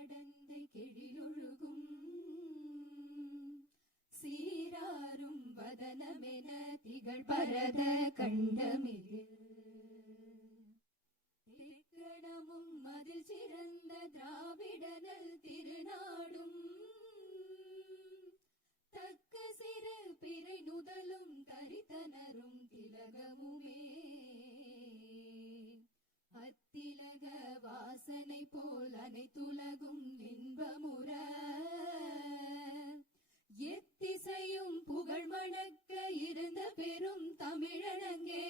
கடந்தை கெழிலொழுகும் சீராரும் வதனமென திகழ் பரத கண்டமிதில் திக்கணமும் அதில் சிறந்த திராவிடனல் திருநாடும் தக்க சிறு பிறை நுதலும் தரித்தனரும் திலகமுமே அத்திலக வாசனை போல் அனைத்துலகும் இன்பமுற எத்திசையும் புகழ் மணக்க இருந்த பெரும் தமிழனங்கே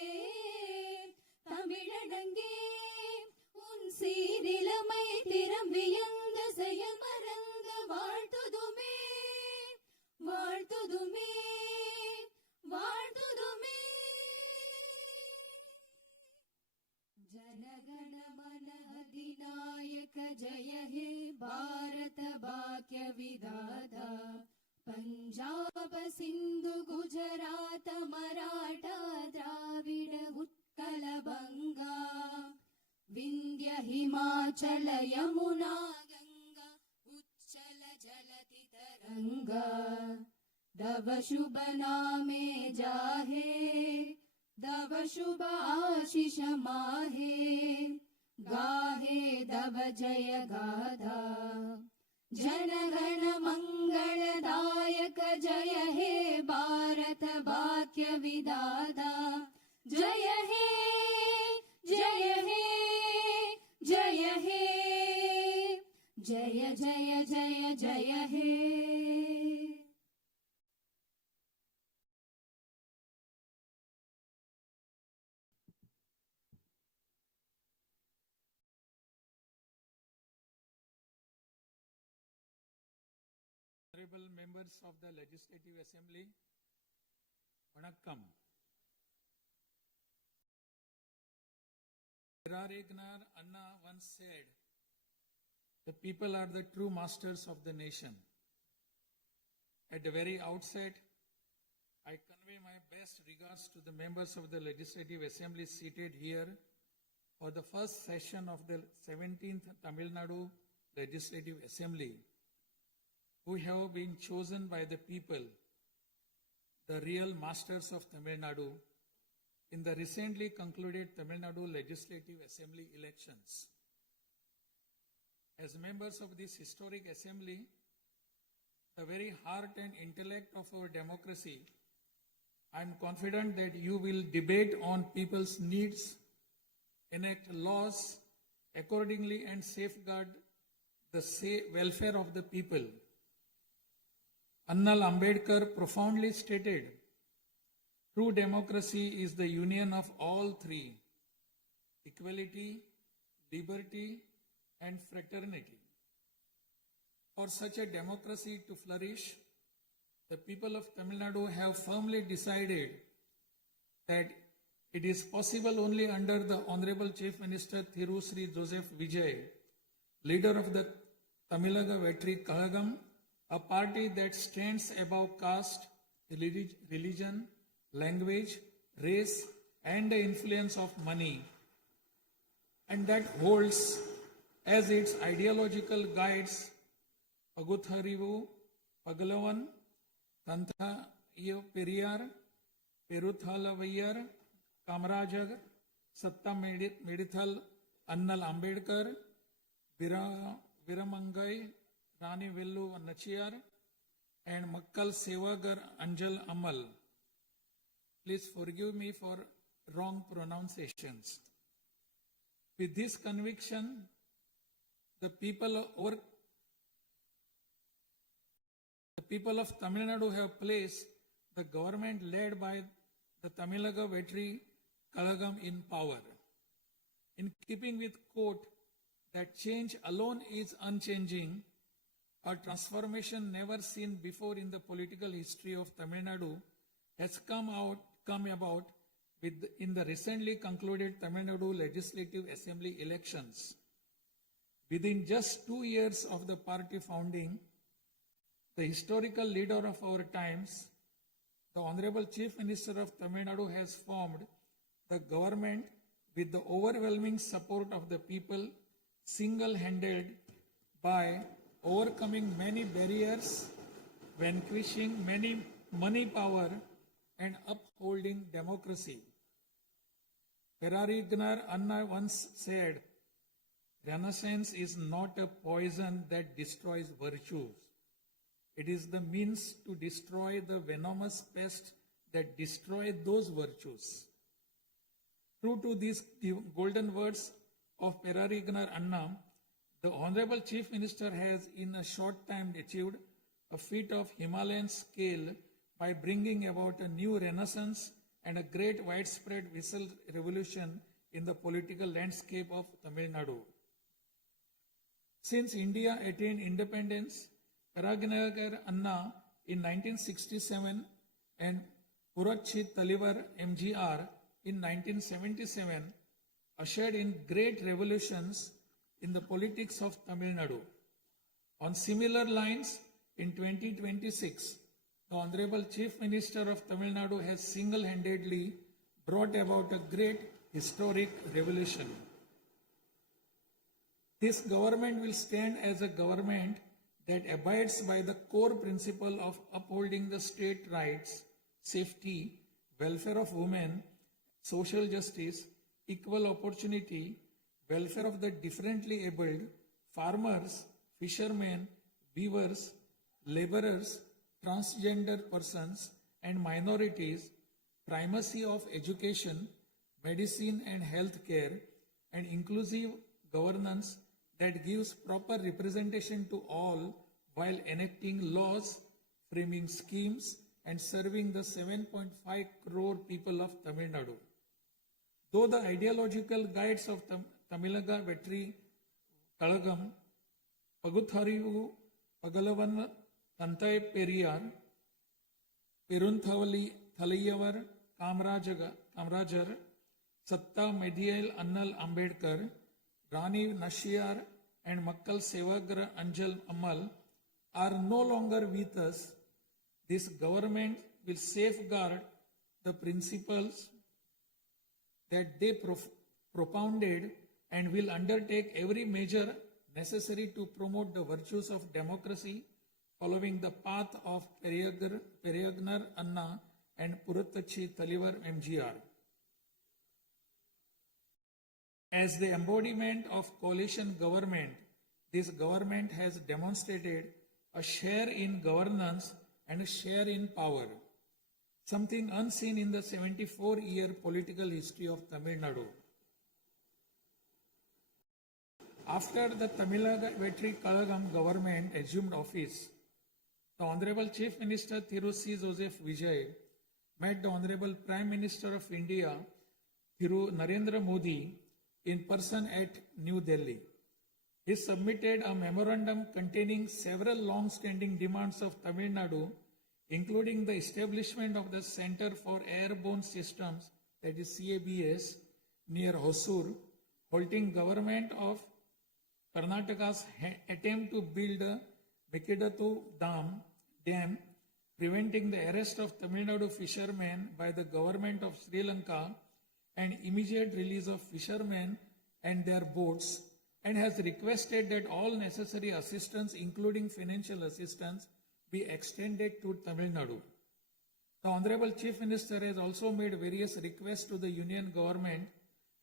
தமிழனங்கே உன் சீரிலமை திறம் வியந்த செயல் மறந்து வாழ்த்துதுமே வாழ்த்துதுமே வாழ்த்துதுமே. जनगण मन अधिनायक जय हे भारत भाग्य विधाता पंजाब सिंधु गुजरात मराठा द्राविड उत्कल बंगा विंध्य हिमाचल यमुना गंगा उच्चल जलति तरंगा दव शुभ नामे जाहे दव शुभ आशीष माहे गाहे दव जय गाधा जनगण मंगलदायक जय हे भारत भाग्य विधाता जय हे जय हे जय हे जय जय जय जय हे. Honorable members of the Legislative Assembly, Vanakkam. Irarignar Anna once said, the people are the true masters of the nation. At the very outset, I convey my best regards to the members of the Legislative Assembly seated here for the first session of the 17th Tamil Nadu Legislative Assembly, who have been chosen by the people, the real masters of Tamil Nadu, in the recently concluded Tamil Nadu Legislative Assembly elections. As members of this historic assembly, the very heart and intellect of our democracy, I am confident that you will debate on people's needs, enact laws accordingly, and safeguard the welfare of the people. Annal Ambedkar profoundly stated, true democracy is the union of all three: equality, liberty, and fraternity. For such a democracy to flourish, the people of Tamil Nadu have firmly decided that it is possible only under the Honorable Chief Minister Thiru Sri Joseph Vijay, leader of the Tamilaga Vetri Kalagam, a party that stands above caste, religion, language, race, and the influence of money, and that holds as its ideological guides Pagutharivu, Pagalavan, Tantha Periyar, Peruthalavayar, Kamarajag, Satta Medithal, Annal Ambedkar, Viramangai, Rani Vellu Nachiyar, and Makkal Sevagar Anjal Amal. Please forgive me for wrong pronunciations. With this conviction, the people of Tamil Nadu have placed the government led by the Tamilaga Vetri Kalagam in power. In keeping with quote that change alone is unchanging, a transformation never seen before in the political history of Tamil Nadu has come about in the recently concluded Tamil Nadu Legislative Assembly elections. Within just 2 years of the party founding, the historical leader of our times, the Honorable Chief Minister of Tamil Nadu, has formed the government with the overwhelming support of the people, single-handed, by overcoming many barriers, vanquishing many money power, and upholding democracy. Perarignar Anna once said, Renaissance is not a poison that destroys virtues. It is the means to destroy the venomous pest that destroy those virtues. True to these golden words of Perarignar Anna, the Honorable Chief Minister has in a short time achieved a feat of Himalayan scale by bringing about a new renaissance and a great widespread visual revolution in the political landscape of Tamil Nadu. Since India attained independence, Perarignar Anna in 1967 and Purachi Talivar MGR in 1977 ushered in great revolutions in the politics of Tamil Nadu. On similar lines, in 2026, the Honorable Chief Minister of Tamil Nadu has single-handedly brought about a great historic revolution. This government will stand as a government that abides by the core principle of upholding the state rights, safety, welfare of women, social justice, equal opportunity, welfare of the differently abled, farmers, fishermen, weavers, laborers, transgender persons and minorities, primacy of education, medicine and health care, and inclusive governance that gives proper representation to all while enacting laws, framing schemes, and serving the 7.5 crore people of Tamil Nadu. Though the ideological guides of Tamilaga Vetri Kalagam, Pagutharivu, Pagalavan, Tantai Periyar, Perunthavali Thalayavar, Kamrajar, Satta Medial Annal Ambedkar, Rani Nashiyar, and Makkal Sevagra Anjal Amal are no longer with us. This government will safeguard the principles that they propounded and will undertake every measure necessary to promote the virtues of democracy following the path of Perarignar Anna and Purachi Talivar MGR. As the embodiment of coalition government, this government has demonstrated a share in governance and a share in power, something unseen in the 74-year political history of Tamil Nadu. After the Tamil Vetri Kalagam government assumed office, the Honorable Chief Minister Thiru C. Joseph Vijay met the Honorable Prime Minister of India, Thiru Narendra Modi, in person at New Delhi. He submitted a memorandum containing several long-standing demands of Tamil Nadu, including the establishment of the Center for Airborne Systems, that is CABS, near Hosur, halting government of Karnataka's attempt to build a Mekidatu Dam, preventing the arrest of Tamil Nadu fishermen by the government of Sri Lanka and immediate release of fishermen and their boats, and has requested that all necessary assistance, including financial assistance, be extended to Tamil Nadu. The Honorable Chief Minister has also made various requests to the Union government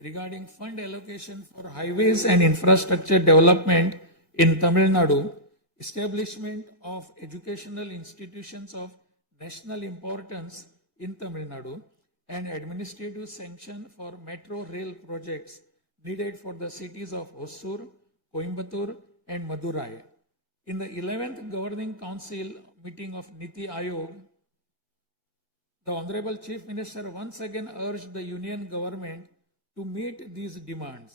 regarding fund allocation for highways and infrastructure development in Tamil Nadu, establishment of educational institutions of national importance in Tamil Nadu, and administrative sanction for metro rail projects needed for the cities of Hosur, Coimbatore, and Madurai. In the 11th Governing Council meeting of Niti Aayog, the Honorable Chief Minister once again urged the Union government to meet these demands.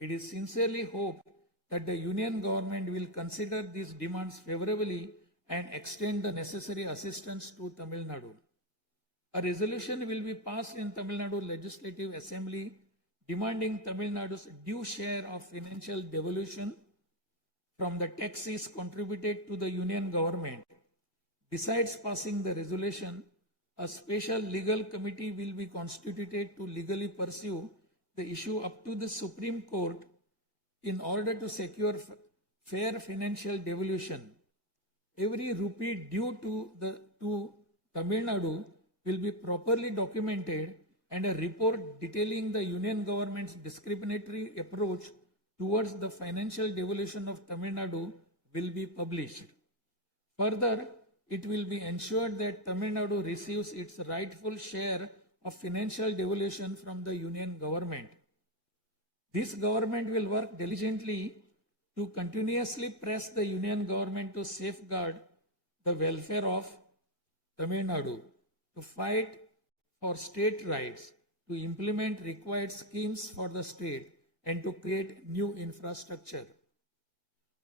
It is sincerely hoped that the Union government will consider these demands favorably and extend the necessary assistance to Tamil Nadu. A resolution will be passed in Tamil Nadu Legislative Assembly demanding Tamil Nadu's due share of financial devolution from the taxes contributed to the Union government. Besides passing the resolution, a special legal committee will be constituted to legally pursue the issue up to the Supreme Court in order to secure fair financial devolution. Every rupee due to Tamil Nadu will be properly documented, and a report detailing the union government's discriminatory approach towards the financial devolution of Tamil Nadu will be published. Further, it will be ensured that Tamil Nadu receives its rightful share of financial devolution from the union government. This government will work diligently to continuously press the union government to safeguard the welfare of Tamil Nadu, to fight for state rights, to implement required schemes for the state, and to create new infrastructure.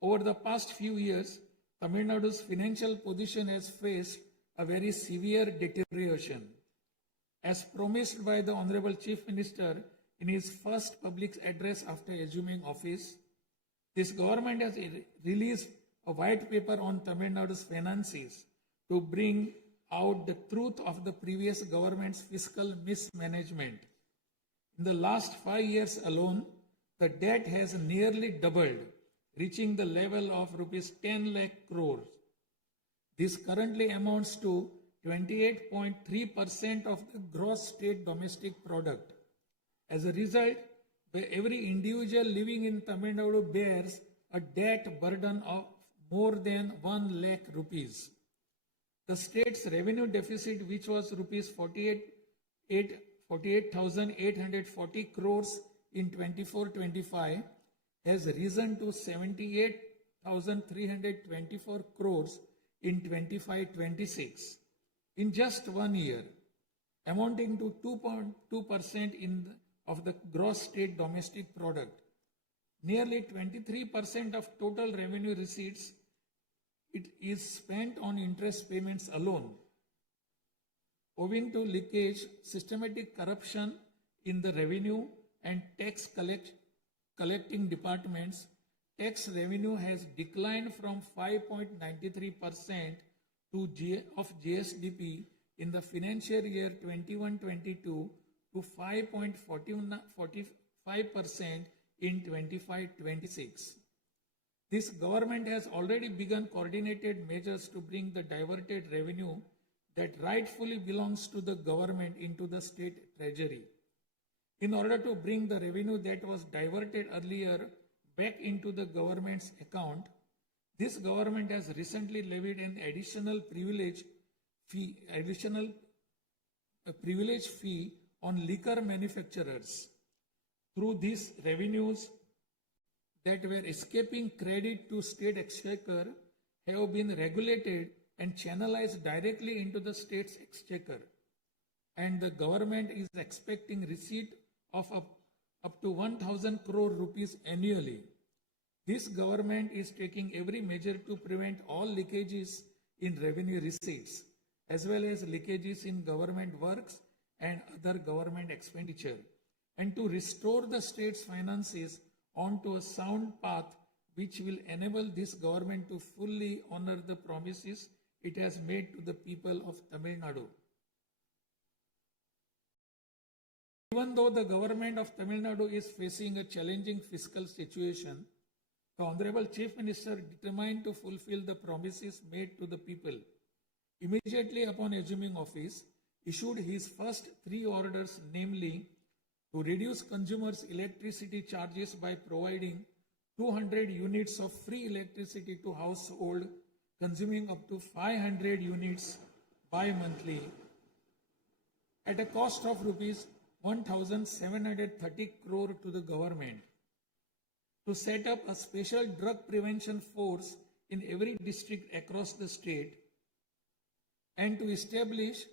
Over the past few years, Tamil Nadu's financial position has faced a very severe deterioration. As promised by the Honorable Chief Minister in his first public address after assuming office, this government has released a white paper on Tamil Nadu's finances to bring out the truth of the previous government's fiscal mismanagement. In the last 5 years alone, the debt has nearly doubled, reaching the level of rupees 10 lakh crores. This currently amounts to 28.3% of the gross state domestic product. As a result, every individual living in Tamil Nadu bears a debt burden of more than 1 lakh rupees. The state's revenue deficit, which was rupees 48,840 crores in 24-25, has risen to 78,324 crores in 25-26 in just 1 year, amounting to 2.2% of the gross state domestic product. Nearly 23% of total revenue receipts it is spent on interest payments alone. Owing to leakage, systematic corruption in the revenue and tax collecting departments, tax revenue has declined from 5.93% of GSDP in the financial year 21-22 to 5.45% in 25-26. This government has already begun coordinated measures to bring the diverted revenue that rightfully belongs to the government into the state treasury. In order to bring the revenue that was diverted earlier back into the government's account, this government has recently levied an additional privilege fee on liquor manufacturers. Through these revenues that were escaping credit to state exchequer have been regulated and channelized directly into the state's exchequer, and the government is expecting receipt of up to 1,000 crore rupees annually. This government is taking every measure to prevent all leakages in revenue receipts, as well as leakages in government works and other government expenditure, and to restore the state's finances onto a sound path which will enable this government to fully honor the promises it has made to the people of Tamil Nadu. Even though the government of Tamil Nadu is facing a challenging fiscal situation, the Honorable Chief Minister, determined to fulfill the promises made to the people, immediately upon assuming office, issued his first 3 orders, namely, to reduce consumers' electricity charges by providing 200 units of free electricity to household consuming up to 500 units bi-monthly at a cost of rupees 1,730 crore to the government, to set up a special drug prevention force in every district across the state, and to establish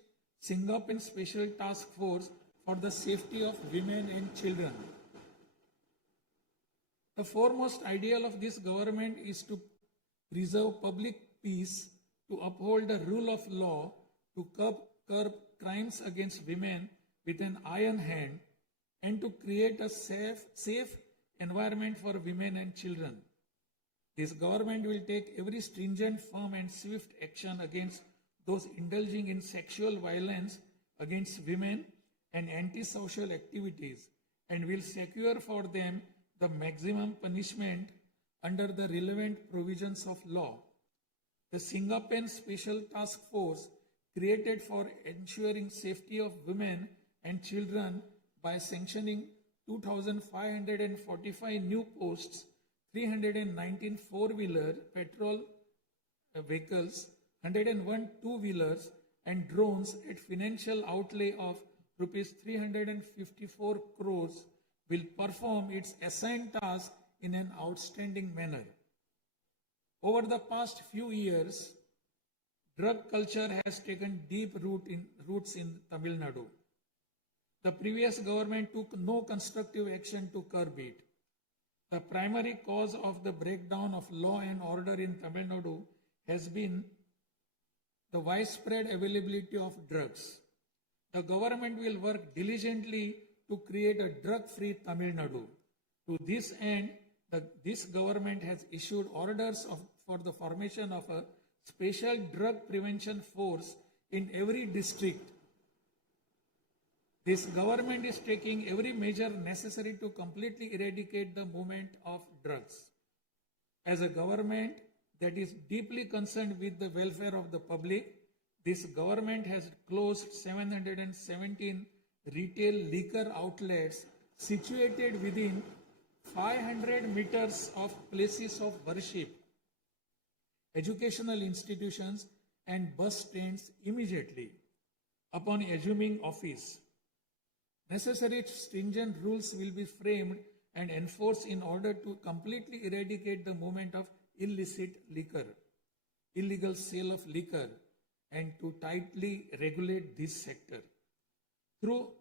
Singaporean Special Task Force for the safety of women and children. The foremost ideal of this government is to preserve public peace, to uphold the rule of law, to curb crimes against women with an iron hand, and to create a safe environment for women and children. This government will take every stringent, firm and swift action against those indulging in sexual violence against women and antisocial activities, and will secure for them the maximum punishment under the relevant provisions of law. The Singapen Special Task Force, created for ensuring safety of women and children by sanctioning 2,545 new posts, 319 four-wheeler petrol vehicles, 101 two-wheelers and drones at financial outlay of rupees 354 crores, will perform its assigned task in an outstanding manner. Over the past few years, drug culture has taken deep roots in Tamil Nadu. The previous government took no constructive action to curb it. The primary cause of the breakdown of law and order in Tamil Nadu has been the widespread availability of drugs. The government will work diligently to create a drug-free Tamil Nadu. To this end, this government has issued orders for the formation of a special drug prevention force in every district. This government is taking every measure necessary to completely eradicate the movement of drugs. As a government that is deeply concerned with the welfare of the public, this government has closed 717 retail liquor outlets situated within 500 meters of places of worship, educational institutions, and bus stands immediately upon assuming office. Necessary stringent rules will be framed and enforced in order to completely eradicate the movement of illicit liquor, illegal sale of liquor, and to tightly regulate this sector. Through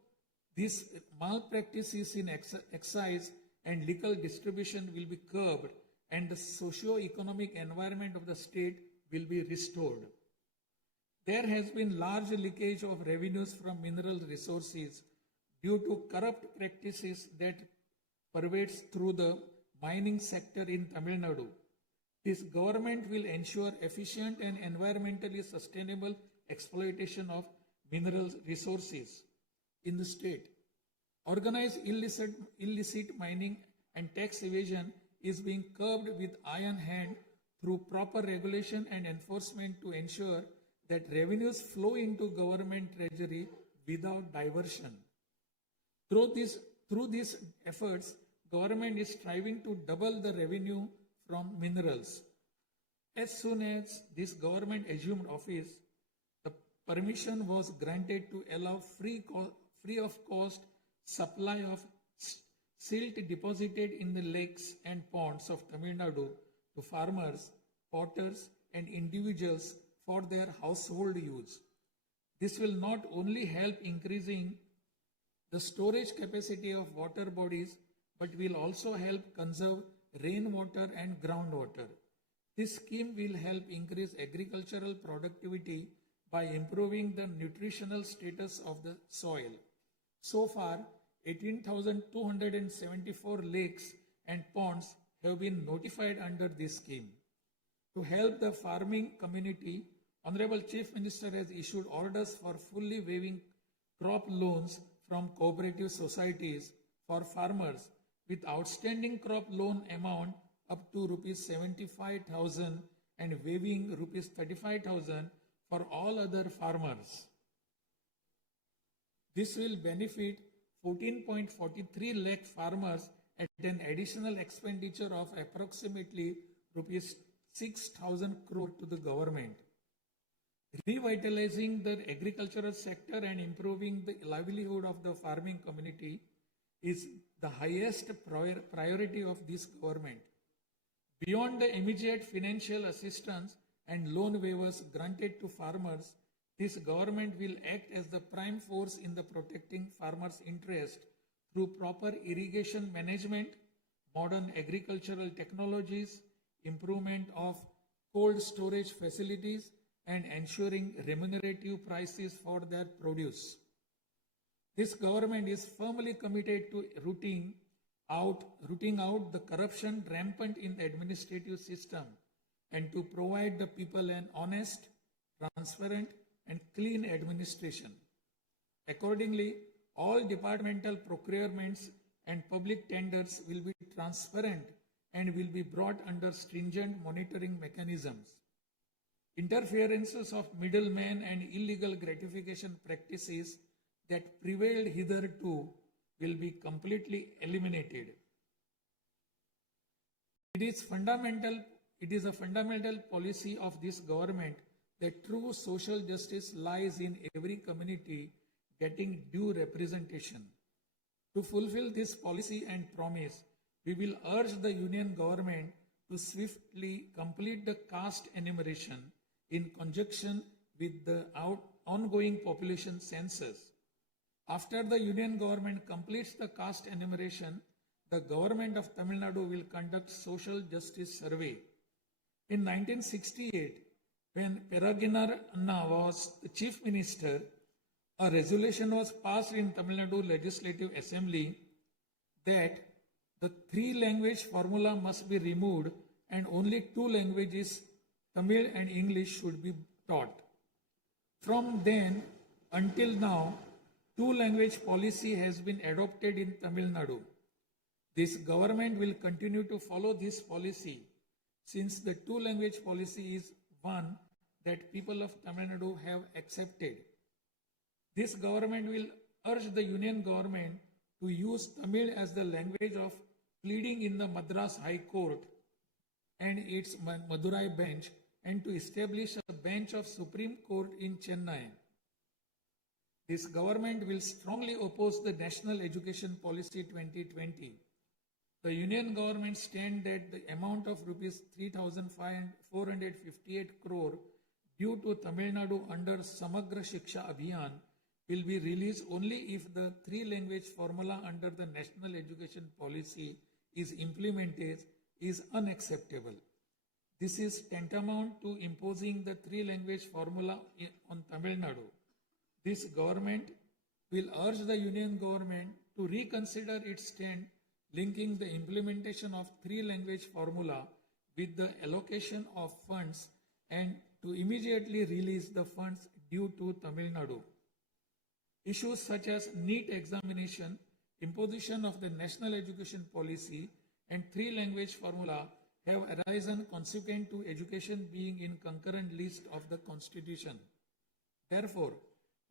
these malpractices in excise and liquor distribution will be curbed and the socio-economic environment of the state will be restored. There has been large leakage of revenues from mineral resources due to corrupt practices that pervades through the mining sector in Tamil Nadu. This government will ensure efficient and environmentally sustainable exploitation of mineral resources in the state. Organized illicit mining and tax evasion is being curbed with iron hand through proper regulation and enforcement to ensure that revenues flow into government treasury without diversion. Through these efforts, government is striving to double the revenue from minerals. As soon as this government assumed office, the permission was granted to allow free of cost supply of silt deposited in the lakes and ponds of Tamil Nadu to farmers, potters, and individuals for their household use. This will not only help increasing the storage capacity of water bodies, but will also help conserve rainwater and groundwater. This scheme will help increase agricultural productivity by improving the nutritional status of the soil. So far, 18,274 lakes and ponds have been notified under this scheme. To help the farming community, Honorable Chief Minister has issued orders for fully waiving crop loans from cooperative societies for farmers with outstanding crop loan amount up to rupees 75,000 and waiving rupees 35,000 for all other farmers. This will benefit 14.43 lakh farmers at an additional expenditure of approximately rupees 6,000 crore to the government. Revitalizing the agricultural sector and improving the livelihood of the farming community is the highest priority of this government. Beyond the immediate financial assistance and loan waivers granted to farmers, this government will act as the prime force in the protecting farmers' interest through proper irrigation management, modern agricultural technologies, improvement of cold storage facilities, and ensuring remunerative prices for their produce. This government is firmly committed to rooting out the corruption rampant in the administrative system and to provide the people an honest, transparent, and clean administration. Accordingly, all departmental procurements and public tenders will be transparent and will be brought under stringent monitoring mechanisms. Interferences of middlemen and illegal gratification practices that prevailed hitherto will be completely eliminated. It is a fundamental policy of this government that true social justice lies in every community getting due representation. To fulfill this policy and promise, we will urge the Union government to swiftly complete the caste enumeration in conjunction with the ongoing population census. After the Union government completes the caste enumeration, the government of Tamil Nadu will conduct social justice survey. In 1968, when Peregrinath Anna was the chief minister, a resolution was passed in Tamil Nadu Legislative Assembly that the 3-language formula must be removed and only 2 languages, Tamil and English, should be taught. From then until now, 2-language policy has been adopted in Tamil Nadu. This government will continue to follow this policy since the 2-language policy is one that people of Tamil Nadu have accepted. This government will urge the Union government to use Tamil as the language of pleading in the Madras High Court and its Madurai bench, and to establish a bench of Supreme Court in Chennai. This government will strongly oppose the National Education Policy 2020. The Union government stand that the amount of rupees 3,458 crore due to Tamil Nadu under Samagra Shiksha Abhiyan will be released only if the 3-language formula under the National Education Policy is implemented is unacceptable. This is tantamount to imposing the 3-language formula on Tamil Nadu. This government will urge the Union government to reconsider its stand linking the implementation of 3-language formula with the allocation of funds and to immediately release the funds due to Tamil Nadu. Issues such as NEET examination, imposition of the National Education Policy, and 3-language formula have arisen consequent to education being in concurrent list of the Constitution. Therefore,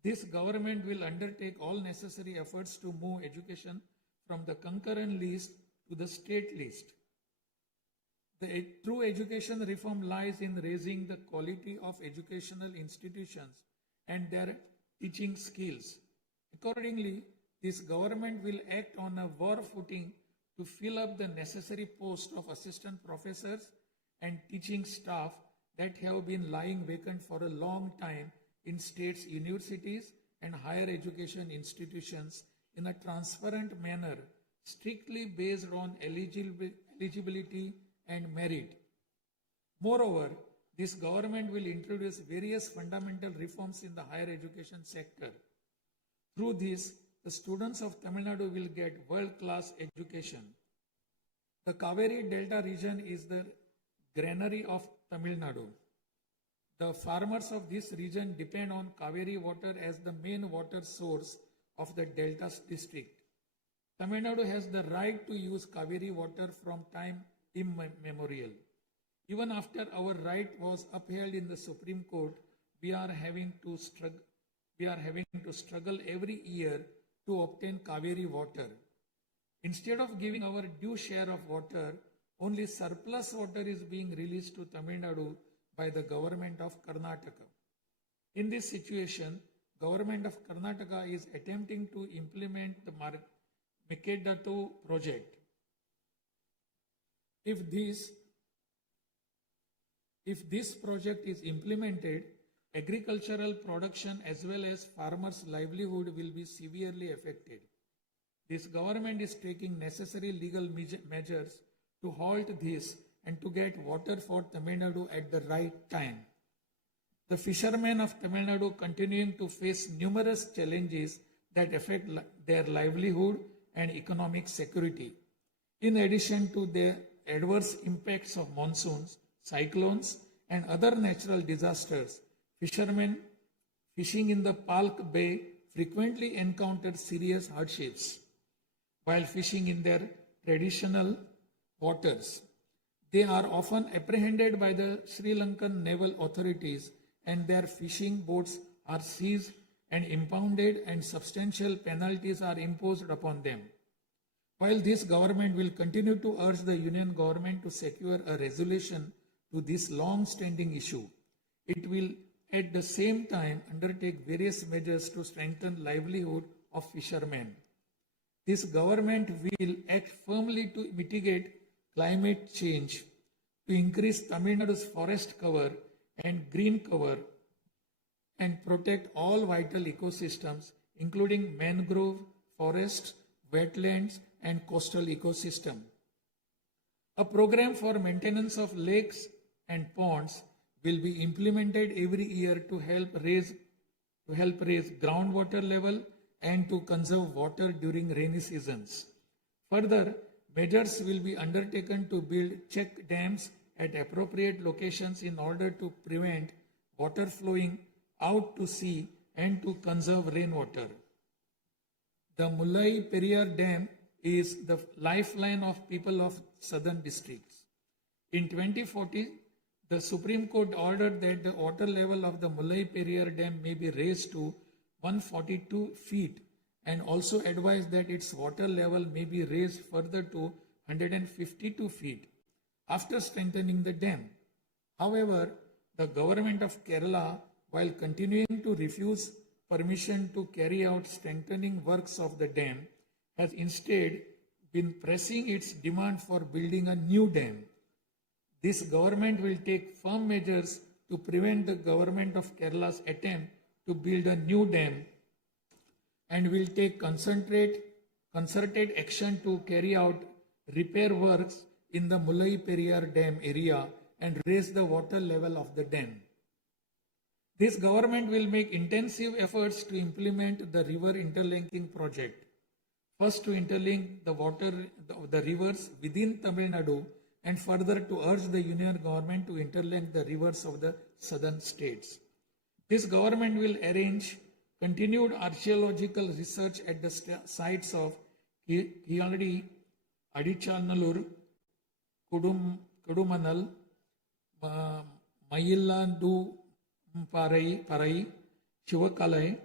this government will undertake all necessary efforts to move education from the concurrent list to the state list. The true education reform lies in raising the quality of educational institutions and their teaching skills. Accordingly, this government will act on a war footing to fill up the necessary posts of assistant professors and teaching staff that have been lying vacant for a long time in states' universities and higher education institutions in a transparent manner, strictly based on eligibility and merit. Moreover, this government will introduce various fundamental reforms in the higher education sector. Through this, the students of Tamil Nadu will get world-class education. The Kaveri Delta region is the granary of Tamil Nadu. The farmers of this region depend on Kaveri water as the main water source of the Delta district. Tamil Nadu has the right to use Kaveri water from time immemorial. Even after our right was upheld in the Supreme Court, we are having to struggle every year to obtain Kaveri water. Instead of giving our due share of water, only surplus water is being released to Tamil Nadu by the government of Karnataka. In this situation, government of Karnataka is attempting to implement the Mekedatu project. If this project is implemented, agricultural production as well as farmers' livelihood will be severely affected. This government is taking necessary legal measures to halt this and to get water for Tamil Nadu at the right time. The fishermen of Tamil Nadu continuing to face numerous challenges that affect their livelihood and economic security. In addition to the adverse impacts of monsoons, cyclones, and other natural disasters, fishermen fishing in the Palk Bay frequently encounter serious hardships while fishing in their traditional waters. They are often apprehended by the Sri Lankan naval authorities and their fishing boats are seized and impounded and substantial penalties are imposed upon them. While this government will continue to urge the union government to secure a resolution to this long-standing issue, it will at the same time undertake various measures to strengthen livelihood of fishermen. This government will act firmly to mitigate climate change, to increase Tamil Nadu's forest cover and green cover, and protect all vital ecosystems, including mangrove, forests, wetlands, and coastal ecosystem. A program for maintenance of lakes and ponds will be implemented every year to help raise groundwater level and to conserve water during rainy seasons. Further, measures will be undertaken to build check dams at appropriate locations in order to prevent water flowing out to sea and to conserve rainwater. The Malai Periyar Dam is the lifeline of people of southern districts. In 2040, the Supreme Court ordered that the water level of the Malai Periyar Dam may be raised to 142 feet and also advised that its water level may be raised further to 152 feet after strengthening the dam. However, the government of Kerala, while continuing to refuse permission to carry out strengthening works of the dam, has instead been pressing its demand for building a new dam. This government will take firm measures to prevent the government of Kerala's attempt to build a new dam and will take concerted action to carry out repair works in the Malai Periyar Dam area and raise the water level of the dam. This government will make intensive efforts to implement the river interlinking project. First, to interlink the rivers within Tamil Nadu, and further to urge the union government to interlink the rivers of the southern states. This government will arrange continued archaeological research at the sites of Kiyadi, Adichanallur, Kudumanal, Mayillandu Parai, Chivakalai,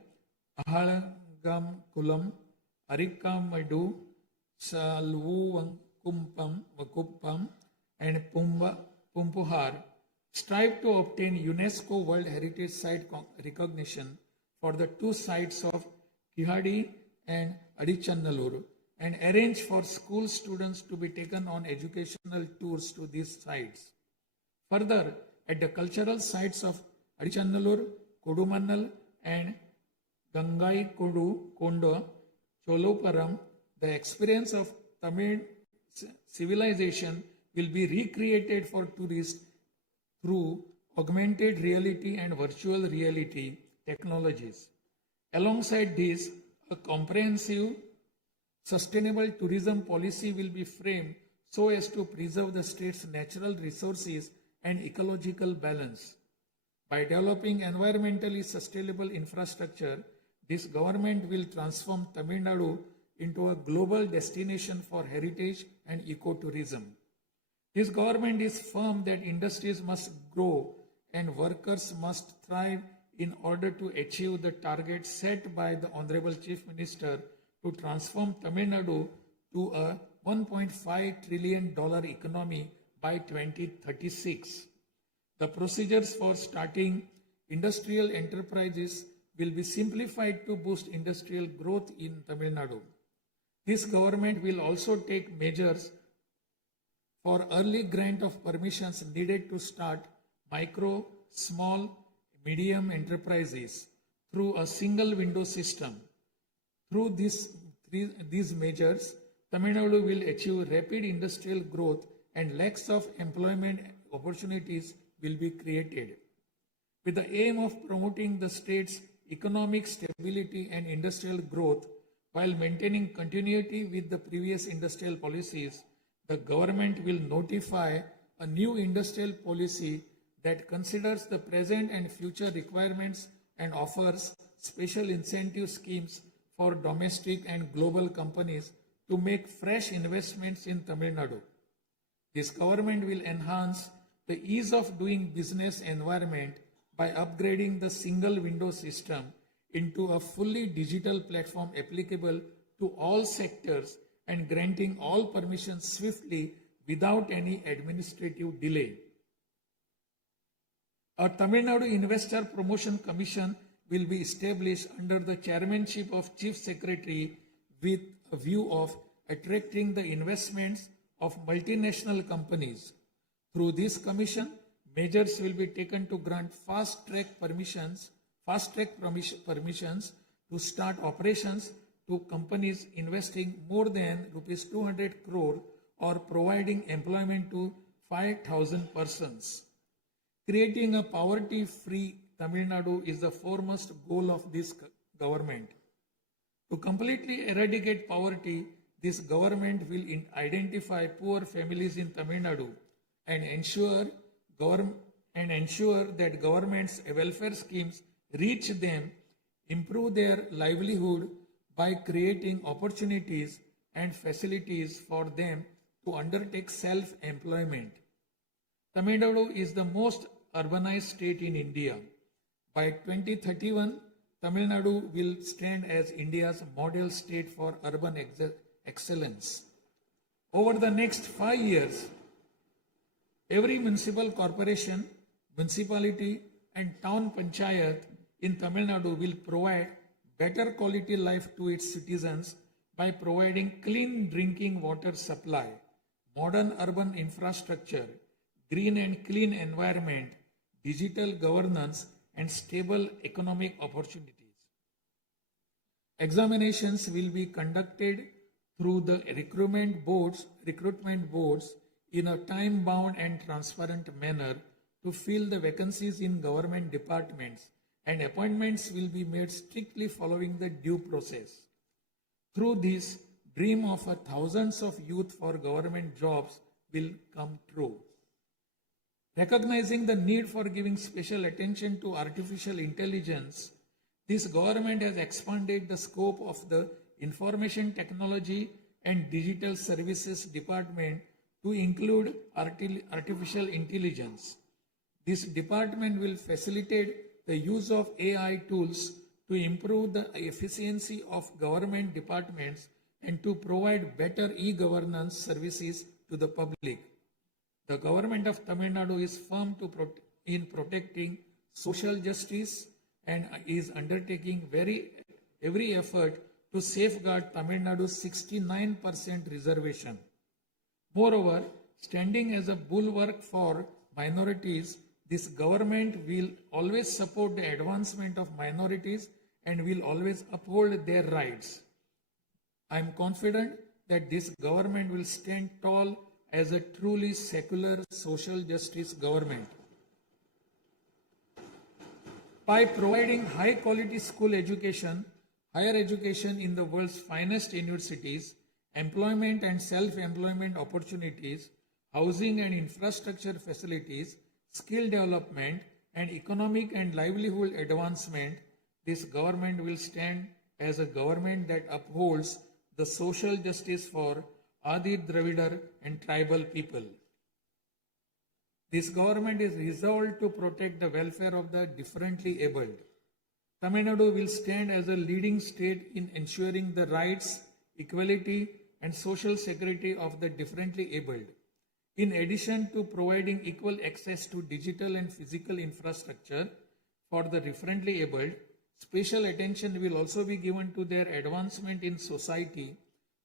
Ahalagam Kulam, Arikamadu, Salvukumpam, and Pumpuhar strive to obtain UNESCO World Heritage Site recognition for the two sites of Kihadi and Adichanallur and arrange for school students to be taken on educational tours to these sites. Further, at the cultural sites of Adichanallur, Kodumannal and Gangai Kondo, Choluparam, the experience of Tamil civilization will be recreated for tourists through augmented reality and virtual reality technologies. Alongside this, a comprehensive, sustainable tourism policy will be framed so as to preserve the state's natural resources and ecological balance. By developing environmentally sustainable infrastructure, this government will transform Tamil Nadu into a global destination for heritage and ecotourism. This government is firm that industries must grow and workers must thrive in order to achieve the target set by the Honorable Chief Minister to transform Tamil Nadu to a $1.5 trillion economy by 2036. The procedures for starting industrial enterprises will be simplified to boost industrial growth in Tamil Nadu. This government will also take measures for early grant of permissions needed to start micro, small, medium enterprises through a single window system. Through these measures, Tamil Nadu will achieve rapid industrial growth and lakhs of employment opportunities will be created. With the aim of promoting the state's economic stability and industrial growth while maintaining continuity with the previous industrial policies, the government will notify a new industrial policy that considers the present and future requirements and offers special incentive schemes for domestic and global companies to make fresh investments in Tamil Nadu. This government will enhance the ease of doing business environment by upgrading the single window system into a fully digital platform applicable to all sectors and granting all permissions swiftly without any administrative delay. A Tamil Nadu Investor Promotion Commission will be established under the chairmanship of Chief Secretary with a view of attracting the investments of multinational companies. Through this commission, measures will be taken to grant fast-track permissions to start operations to companies investing more than rupees 200 crore or providing employment to 5,000 persons. Creating a poverty-free Tamil Nadu is the foremost goal of this government. To completely eradicate poverty, this government will identify poor families in Tamil Nadu and ensure that government's welfare schemes reach them, improve their livelihood by creating opportunities and facilities for them to undertake self-employment. Tamil Nadu is the most urbanized state in India. By 2031, Tamil Nadu will stand as India's model state for urban excellence. Over the next 5 years, every municipal corporation, municipality, and town panchayat in Tamil Nadu will provide better quality life to its citizens by providing clean drinking water supply, modern urban infrastructure, green and clean environment, digital governance, and stable economic opportunities. Examinations will be conducted through the recruitment boards in a time-bound and transparent manner to fill the vacancies in government departments, and appointments will be made strictly following the due process. Through this, dream of thousands of youth for government jobs will come true. Recognizing the need for giving special attention to artificial intelligence, this government has expanded the scope of the Information Technology and Digital Services Department to include artificial intelligence. This department will facilitate the use of AI tools to improve the efficiency of government departments and to provide better e-governance services to the public. The government of Tamil Nadu is firm in protecting social justice and is undertaking every effort to safeguard Tamil Nadu's 69% reservation. Moreover, standing as a bulwark for minorities, this government will always support the advancement of minorities and will always uphold their rights. I am confident that this government will stand tall as a truly secular social justice government. By providing high quality school education, higher education in the world's finest universities, employment and self-employment opportunities, housing and infrastructure facilities, skill development, and economic and livelihood advancement, this government will stand as a government that upholds the social justice for Adi Dravidar and tribal people. This government is resolved to protect the welfare of the differently abled. Tamil Nadu will stand as a leading state in ensuring the rights, equality, and social security of the differently abled. In addition to providing equal access to digital and physical infrastructure for the differently abled, special attention will also be given to their advancement in society.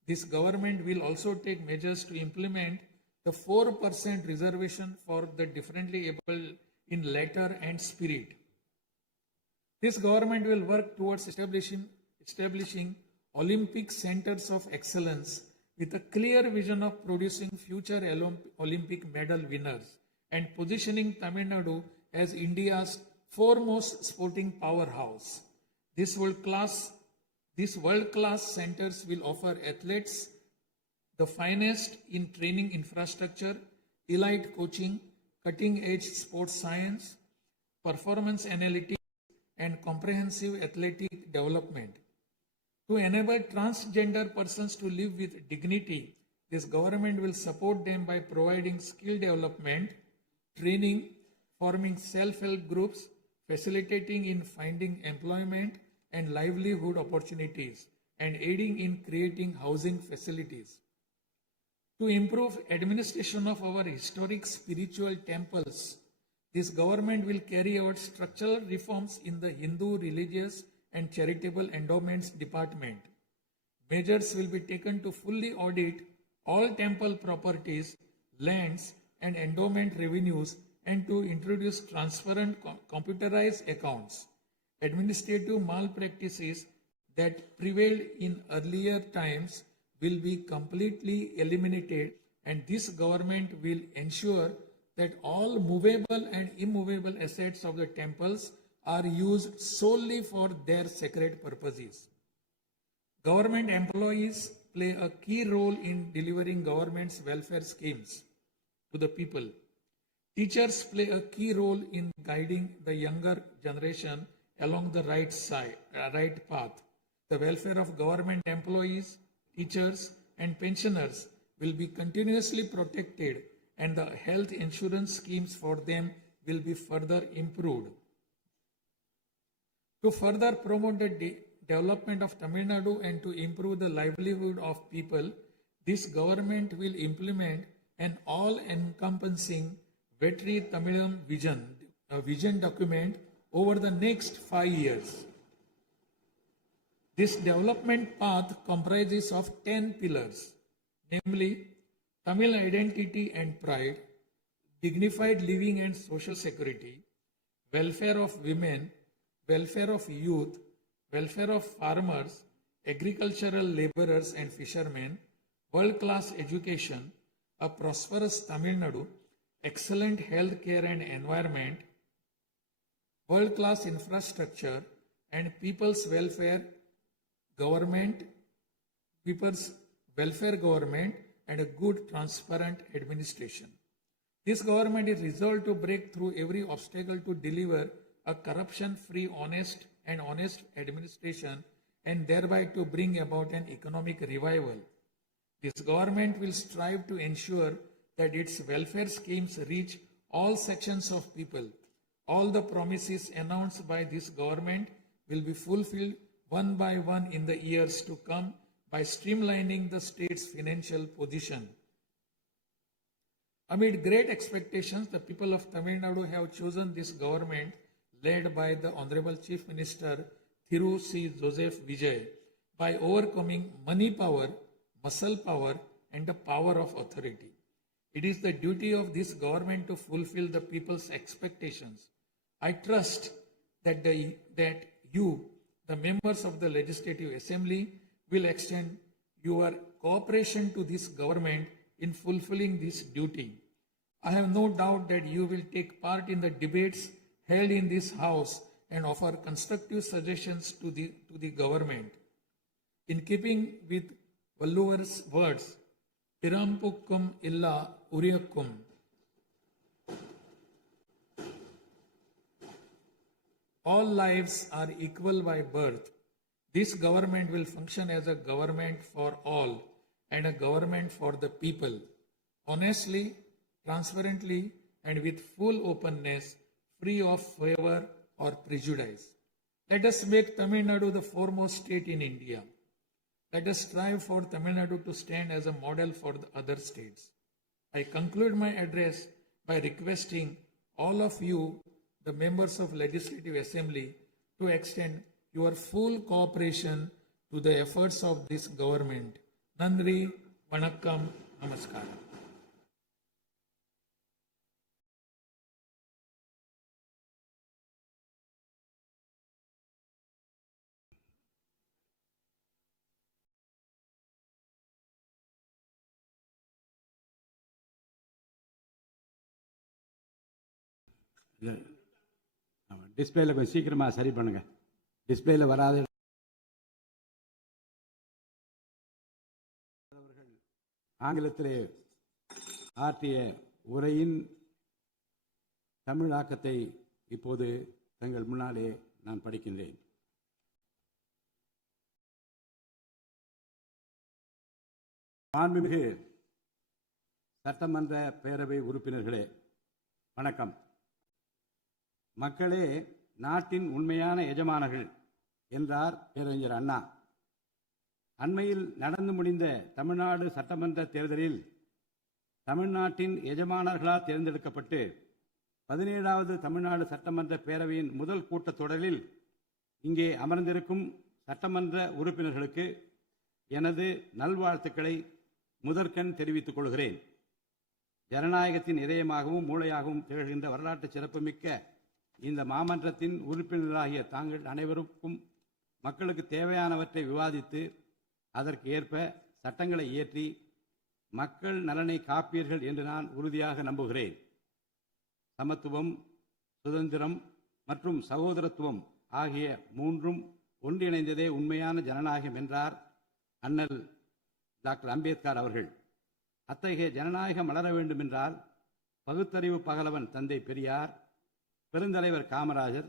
This government will also take measures to implement the 4% reservation for the differently able in letter and spirit. This government will work towards establishing Olympic centers of excellence with a clear vision of producing future Olympic medal winners and positioning Tamil Nadu as India's foremost sporting powerhouse. These world-class centers will offer athletes the finest in training infrastructure, elite coaching, cutting-edge sports science, performance analytics, and comprehensive athletic development. To enable transgender persons to live with dignity, this government will support them by providing skill development, training, forming self-help groups, facilitating in finding employment and livelihood opportunities, and aiding in creating housing facilities. To improve administration of our historic spiritual temples, this government will carry out structural reforms in the Hindu religious and charitable endowments department. Measures will be taken to fully audit all temple properties, lands, and endowment revenues and to introduce transparent computerized accounts. Administrative malpractices that prevailed in earlier times will be completely eliminated, and this government will ensure that all movable and immovable assets of the temples are used solely for their sacred purposes. Government employees play a key role in delivering government's welfare schemes to the people. Teachers play a key role in guiding the younger generation along the right path. The welfare of government employees, teachers, and pensioners will be continuously protected, and the health insurance schemes for them will be further improved. To further promote the development of Tamil Nadu and to improve the livelihood of people, this government will implement an all-encompassing Vetri Tamilam vision document over the next 5 years. This development path comprises of 10 pillars, namely Tamil identity and pride, dignified living and social security, welfare of women, welfare of youth, welfare of farmers, agricultural laborers and fishermen, world-class education, a prosperous Tamil Nadu, excellent health care and environment, world-class infrastructure, and people's welfare government, and a good, transparent administration. This government is resolved to break through every obstacle to deliver a corruption-free, honest administration and thereby to bring about an economic revival. This government will strive to ensure that its welfare schemes reach all sections of people. All the promises announced by this government will be fulfilled one by one in the years to come by streamlining the state's financial position. Amid great expectations, the people of Tamil Nadu have chosen this government led by the Honorable Chief Minister Thiru C. Joseph Vijay by overcoming money power, muscle power, and the power of authority. It is the duty of this government to fulfill the people's expectations. I trust that you, the members of the Legislative Assembly, will extend your cooperation to this government in fulfilling this duty. I have no doubt that you will take part in the debates held in this House and offer constructive suggestions to the government. In keeping with Valluvar's words, Pirampukkum illa Uriyakkum, all lives are equal by birth. This government will function as a government for all and a government for the people. Honestly, transparently, and with full openness, free of favor or prejudice. Let us make Tamil Nadu the foremost state in India. Let us strive for Tamil Nadu to stand as a model for the other states. I conclude my address by requesting all of you, the members of Legislative Assembly, to extend your full cooperation to the efforts of this government. Nandri, Vanakkam, Namaskaram. டிஸ்பிளேல கொஞ்சம் சீக்கிரமாக சரி பண்ணுங்க. டிஸ்பிளேல வராது. ஆங்கிலத்திலே ஆற்றிய உரையின் தமிழாக்கத்தை இப்போது தங்கள் முன்னாலே நான் படிக்கின்றேன். மாண்புமிகு சட்டமன்ற பேரவை உறுப்பினர்களே, வணக்கம். மக்களே நாட்டின் உண்மையான எஜமானர்கள் என்றார் பேரறிஞர் அண்ணா. அண்மையில் நடந்து முடிந்த தமிழ்நாடு சட்டமன்ற தேர்தலில் தமிழ்நாட்டின் எஜமானர்களால் தேர்ந்தெடுக்கப்பட்டு 17வது தமிழ்நாடு சட்டமன்ற பேரவையின் முதல் கூட்டத்தொடரில் இங்கே அமர்ந்திருக்கும் சட்டமன்ற உறுப்பினர்களுக்கு எனது நல்வாழ்த்துக்களை முதற்கண் தெரிவித்துக் கொள்கிறேன். ஜனநாயகத்தின் இதயமாகவும் மூளையாகவும் திகழ்கின்ற வரலாற்று சிறப்புமிக்க இந்த மாமன்றத்தின் உறுப்பினர்களாகிய தாங்கள் அனைவருக்கும் மக்களுக்கு தேவையானவற்றை விவாதித்து அதற்கு ஏற்ப சட்டங்களை இயற்றி மக்கள் நலனை காப்பீர்கள் என்று நான் உறுதியாக நம்புகிறேன். சமத்துவம், சுதந்திரம் மற்றும் சகோதரத்துவம் ஆகிய மூன்றும் ஒன்றிணைந்ததே உண்மையான ஜனநாயகம் என்றார் அண்ணல் டாக்டர் அம்பேத்கர் அவர்கள். அத்தகைய ஜனநாயகம் மலர வேண்டுமென்றால் பகுத்தறிவு பகலவன் தந்தை பெரியார், பெருந்தலைவர் காமராஜர்,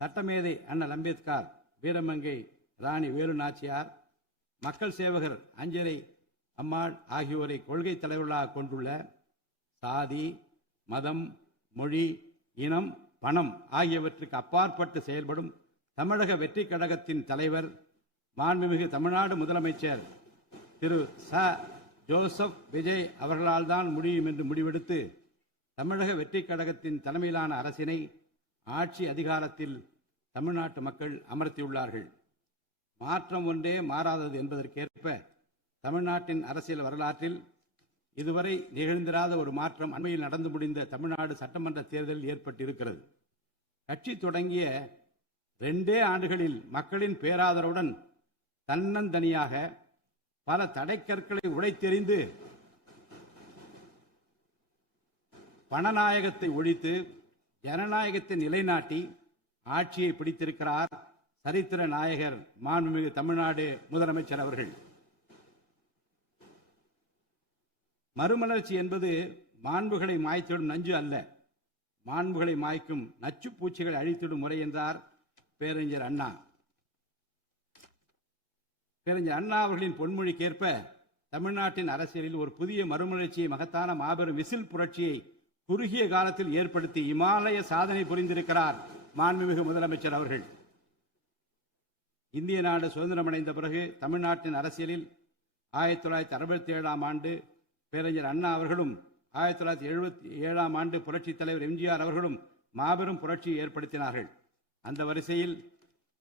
சட்டமேதை அண்ணல் அம்பேத்கர், வீரமங்கை ராணி வேலு நாச்சியார், மக்கள் சேவகர் அஞ்சலை அம்மாள் ஆகியோரை கொள்கை தலைவர்களாக கொண்டுள்ள சாதி, மதம், மொழி, இனம், பணம் ஆகியவற்றுக்கு அப்பாற்பட்டு செயல்படும் தமிழக வெற்றி கழகத்தின் தலைவர் மாண்புமிகு தமிழ்நாடு முதலமைச்சர் திரு ச. ஜோசப் விஜய் அவர்களால் தான் முடியும் என்று முடிவெடுத்து தமிழக வெற்றி கழகத்தின் தலைமையிலான அரசினை ஆட்சி அதிகாரத்தில் தமிழ்நாட்டு மக்கள் அமர்த்தியுள்ளார்கள். மாற்றம் ஒன்றே மாறாதது என்பதற்கேற்ப தமிழ்நாட்டின் அரசியல் வரலாற்றில் இதுவரை நிகழ்ந்திராத ஒரு மாற்றம் அண்மையில் நடந்து முடிந்த தமிழ்நாடு சட்டமன்ற தேர்தலில் ஏற்பட்டிருக்கிறது. கட்சி தொடங்கிய 2 ஆண்டுகளில் மக்களின் பேராதரவுடன் தன்னந்தனியாக பல தடைக்கற்களை உடைத்தெறிந்து பணநாயகத்தை ஒழித்து ஜனநாயகத்தை நிலைநாட்டி ஆட்சியை பிடித்திருக்கிறார் சரித்திர நாயகர் மாண்புமிகு தமிழ்நாடு முதலமைச்சர் அவர்கள். மறுமலர்ச்சி என்பது மாண்புகளை மாய்த்திடும் நஞ்சு அல்ல, மாண்புகளை மாய்க்கும் நச்சு பூச்சிகளை அழித்திடும் முறை என்றார் பேரறிஞர் அண்ணா. பேரறிஞர் அண்ணா அவர்களின் பொன்மொழிக்கேற்ப தமிழ்நாட்டின் அரசியலில் ஒரு புதிய மறுமலர்ச்சியை, மகத்தான மாபெரும் விசில் புரட்சியை குறுகிய காலத்தில் ஏற்படுத்தி இமாலய சாதனை புரிந்திருக்கிறார் மாண்புமிகு முதலமைச்சர் அவர்கள். இந்திய நாடு சுதந்திரமடைந்த பிறகு தமிழ்நாட்டின் அரசியலில் 1967ஆம் ஆண்டு பேரறிஞர் அண்ணா அவர்களும் 1977ஆம் ஆண்டு புரட்சித் தலைவர் எம்ஜிஆர் அவர்களும் மாபெரும் புரட்சியை ஏற்படுத்தினார்கள். அந்த வரிசையில்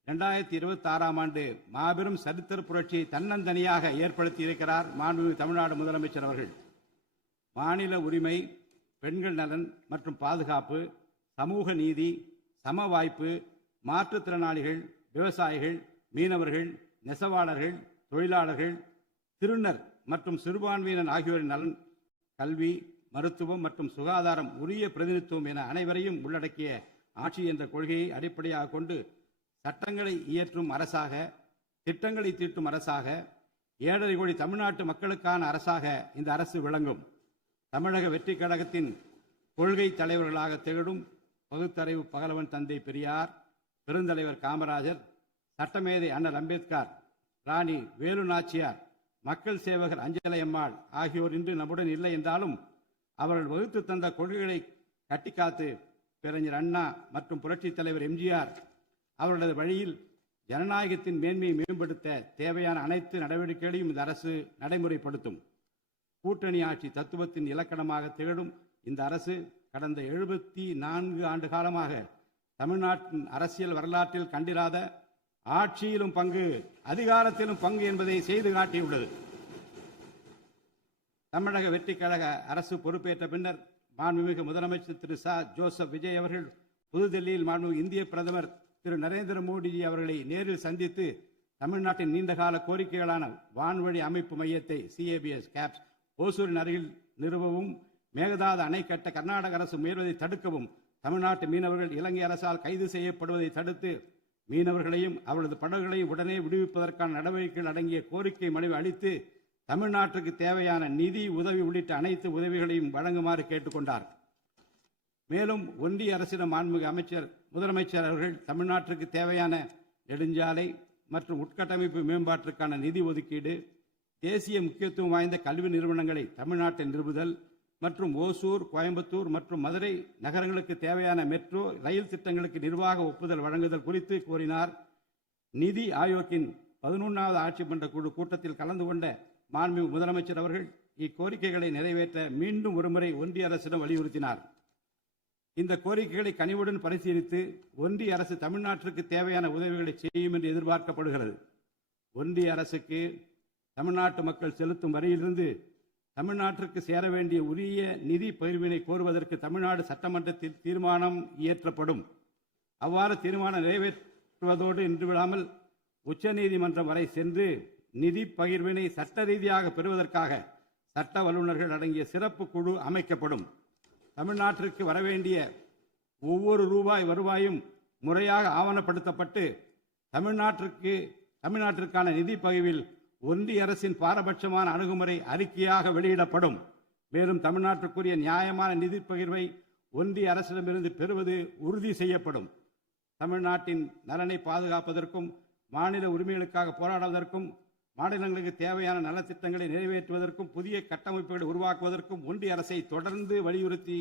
2026ஆம் ஆண்டு மாபெரும் சரித்திர புரட்சியை தன்னந்தனியாக ஏற்படுத்தி இருக்கிறார் மாண்புமிகு தமிழ்நாடு முதலமைச்சர் அவர்கள். மாநில உரிமை, பெண்கள் நலன் மற்றும் பாதுகாப்பு, சமூக நீதி, சம வாய்ப்பு, மாற்றுத்திறனாளிகள், விவசாயிகள், மீனவர்கள், நெசவாளர்கள், தொழிலாளர்கள், திருநர் மற்றும் சிறுபான்மையினர் ஆகியோரின் நலன், கல்வி, மருத்துவம் மற்றும் சுகாதாரம், உரிய பிரதிநிதித்துவம் என அனைவரையும் உள்ளடக்கிய ஆட்சி என்ற கொள்கையை அடிப்படையாக கொண்டு சட்டங்களை இயற்றும் அரசாக, திட்டங்களை தீட்டும் அரசாக, 7.5 கோடி தமிழ்நாட்டு மக்களுக்கான அரசாக இந்த அரசு விளங்கும். தமிழக வெற்றி கழகத்தின் கொள்கை தலைவர்களாக திகழும் பகுத்தறிவு பகலவன் தந்தை பெரியார், பெருந்தலைவர் காமராஜர், சட்டமேதை அண்ணல் அம்பேத்கர், ராணி வேலு நாச்சியார், மக்கள் சேவகர் அஞ்சலை அம்மாள் ஆகியோர் இன்று நம்முடன் இல்லை என்றாலும் அவர்கள் வகுத்து தந்த கொள்கைகளை கட்டிக்காத்து பேரறிஞர் அண்ணா மற்றும் புரட்சித் தலைவர் எம்ஜிஆர் அவர்களது வழியில் ஜனநாயகத்தின் மேன்மையை மேம்படுத்த தேவையான அனைத்து நடவடிக்கைகளையும் இந்த அரசு நடைமுறைப்படுத்தும். கூட்டணி ஆட்சி தத்துவத்தின் இலக்கணமாக திகழும் இந்த அரசு கடந்த 74 ஆண்டு காலமாக தமிழ்நாட்டின் அரசியல் வரலாற்றில் கண்டிராத ஆட்சியிலும் பங்கு, அதிகாரத்திலும் பங்கு என்பதை செய்து காட்டியுள்ளது. தமிழக வெற்றி கழக அரசு பொறுப்பேற்ற பின்னர் மாண்புமிகு முதலமைச்சர் திரு ச. ஜோசப் விஜய் அவர்கள் புதுதில்லியில் மாண்புமிகு இந்திய பிரதமர் திரு நரேந்திர மோடிஜி அவர்களை நேரில் சந்தித்து தமிழ்நாட்டின் நீண்டகால கோரிக்கைகளான வான்வழி அமைப்பு மையத்தை CABS கேப்ஸ் ஓசூரின் அருகில் நிறுவவும், மேகதாது அணை கட்ட கர்நாடக அரசு முயல்வதை தடுக்கவும், தமிழ்நாட்டு மீனவர்கள் இலங்கை அரசால் கைது செய்யப்படுவதை தடுத்து மீனவர்களையும் அவரது படகுகளையும் உடனே விடுவிப்பதற்கான நடவடிக்கைகள் அடங்கிய கோரிக்கை மனுவை அளித்து தமிழ்நாட்டுக்கு தேவையான நிதி உதவி உள்ளிட்ட அனைத்து உதவிகளையும் வழங்குமாறு கேட்டுக்கொண்டார். மேலும் ஒன்றிய அரசிடம் மாண்புமிகு முதலமைச்சர் அவர்கள் தமிழ்நாட்டிற்கு தேவையான நெடுஞ்சாலை மற்றும் உட்கட்டமைப்பு மேம்பாட்டிற்கான நிதி ஒதுக்கீடு, தேசிய முக்கியத்துவம் வாய்ந்த கல்வி நிறுவனங்களை தமிழ்நாட்டில் நிறுவுதல் மற்றும் ஓசூர், கோயம்புத்தூர் மற்றும் மதுரை நகரங்களுக்கு தேவையான மெட்ரோ ரயில் திட்டங்களுக்கு நிர்வாக ஒப்புதல் வழங்குதல் குறித்து கோரினார். நிதி ஆயோக்கின் 11வது ஆட்சி மன்ற குழு கூட்டத்தில் கலந்து கொண்ட மாண்புமிகு முதலமைச்சர் அவர்கள் இக்கோரிக்கைகளை நிறைவேற்ற மீண்டும் ஒருமுறை ஒன்றிய அரசிடம் வலியுறுத்தினார். இந்த கோரிக்கைகளை கனிவுடன் பரிசீலித்து ஒன்றிய அரசு தமிழ்நாட்டிற்கு தேவையான உதவிகளை செய்யும் என்று எதிர்பார்க்கப்படுகிறது. ஒன்றிய அரசுக்கு தமிழ்நாட்டு மக்கள் செலுத்தும் வரியிலிருந்து தமிழ்நாட்டிற்கு சேர வேண்டிய உரிய நிதி பகிர்வினை கோருவதற்கு தமிழ்நாடு சட்டமன்றத்தில் தீர்மானம் இயற்றப்படும். அவ்வாறு தீர்மானம் நிறைவேற்றுவதோடு நின்றுவிடாமல் உச்சநீதிமன்றம் வரை சென்று நிதி பகிர்வினை சட்ட ரீதியாக பெறுவதற்காக சட்ட வல்லுநர்கள் அடங்கிய சிறப்பு குழு அமைக்கப்படும். தமிழ்நாட்டிற்கு வரவேண்டிய ஒவ்வொரு ரூபாய் வருவாயும் முறையாக ஆவணப்படுத்தப்பட்டு தமிழ்நாட்டிற்கான நிதி பகிர்வில் ஒன்றிய அரசின் பாரபட்சமான அணுகுமுறை அறிக்கையாக வெளியிடப்படும். மேலும் தமிழ்நாட்டிற்குரிய நியாயமான நிதி பகிர்வை ஒன்றிய அரசிடமிருந்து பெறுவது உறுதி செய்யப்படும். தமிழ்நாட்டின் நலனை பாதுகாப்பதற்கும் மாநில உரிமைகளுக்காக போராடுவதற்கும் மாநிலங்களுக்கு தேவையான நலத்திட்டங்களை நிறைவேற்றுவதற்கும் புதிய கட்டமைப்புகளை உருவாக்குவதற்கும் ஒன்றிய அரசை தொடர்ந்து வலியுறுத்தி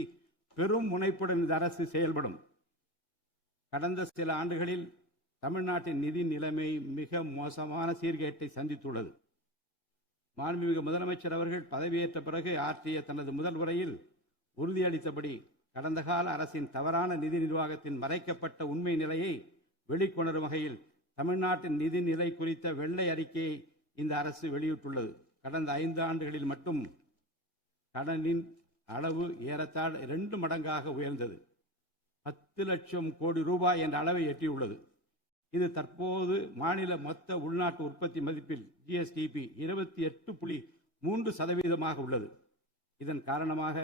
பெரும் முனைப்புடன் இந்த அரசு செயல்படும். கடந்த சில ஆண்டுகளில் தமிழ்நாட்டின் நிதி நிலைமை மிக மோசமான சீர்கேட்டை சந்தித்துள்ளது. மாண்புமிகு முதலமைச்சர் அவர்கள் பதவியேற்ற பிறகு ஆற்றிய தனது முதல் உரையில் உறுதியளித்தபடி கடந்த கால அரசின் தவறான நிதி நிர்வாகத்தின் மறைக்கப்பட்ட உண்மை நிலையை வெளிக்கொணரும் வகையில் தமிழ்நாட்டின் நிதி நிலை குறித்த வெள்ளை அறிக்கையை இந்த அரசு வெளியிட்டுள்ளது. கடந்த 5 ஆண்டுகளில் மட்டும் கடனின் அளவு ஏறத்தாழ 2 மடங்காக உயர்ந்தது. 10 லட்சம் கோடி ரூபாய் என்ற அளவை எட்டியுள்ளது. இது தற்போது மாநில மொத்த உள்நாட்டு உற்பத்தி மதிப்பில் ஜிஎஸ்டிபி 28.3% உள்ளது. இதன் காரணமாக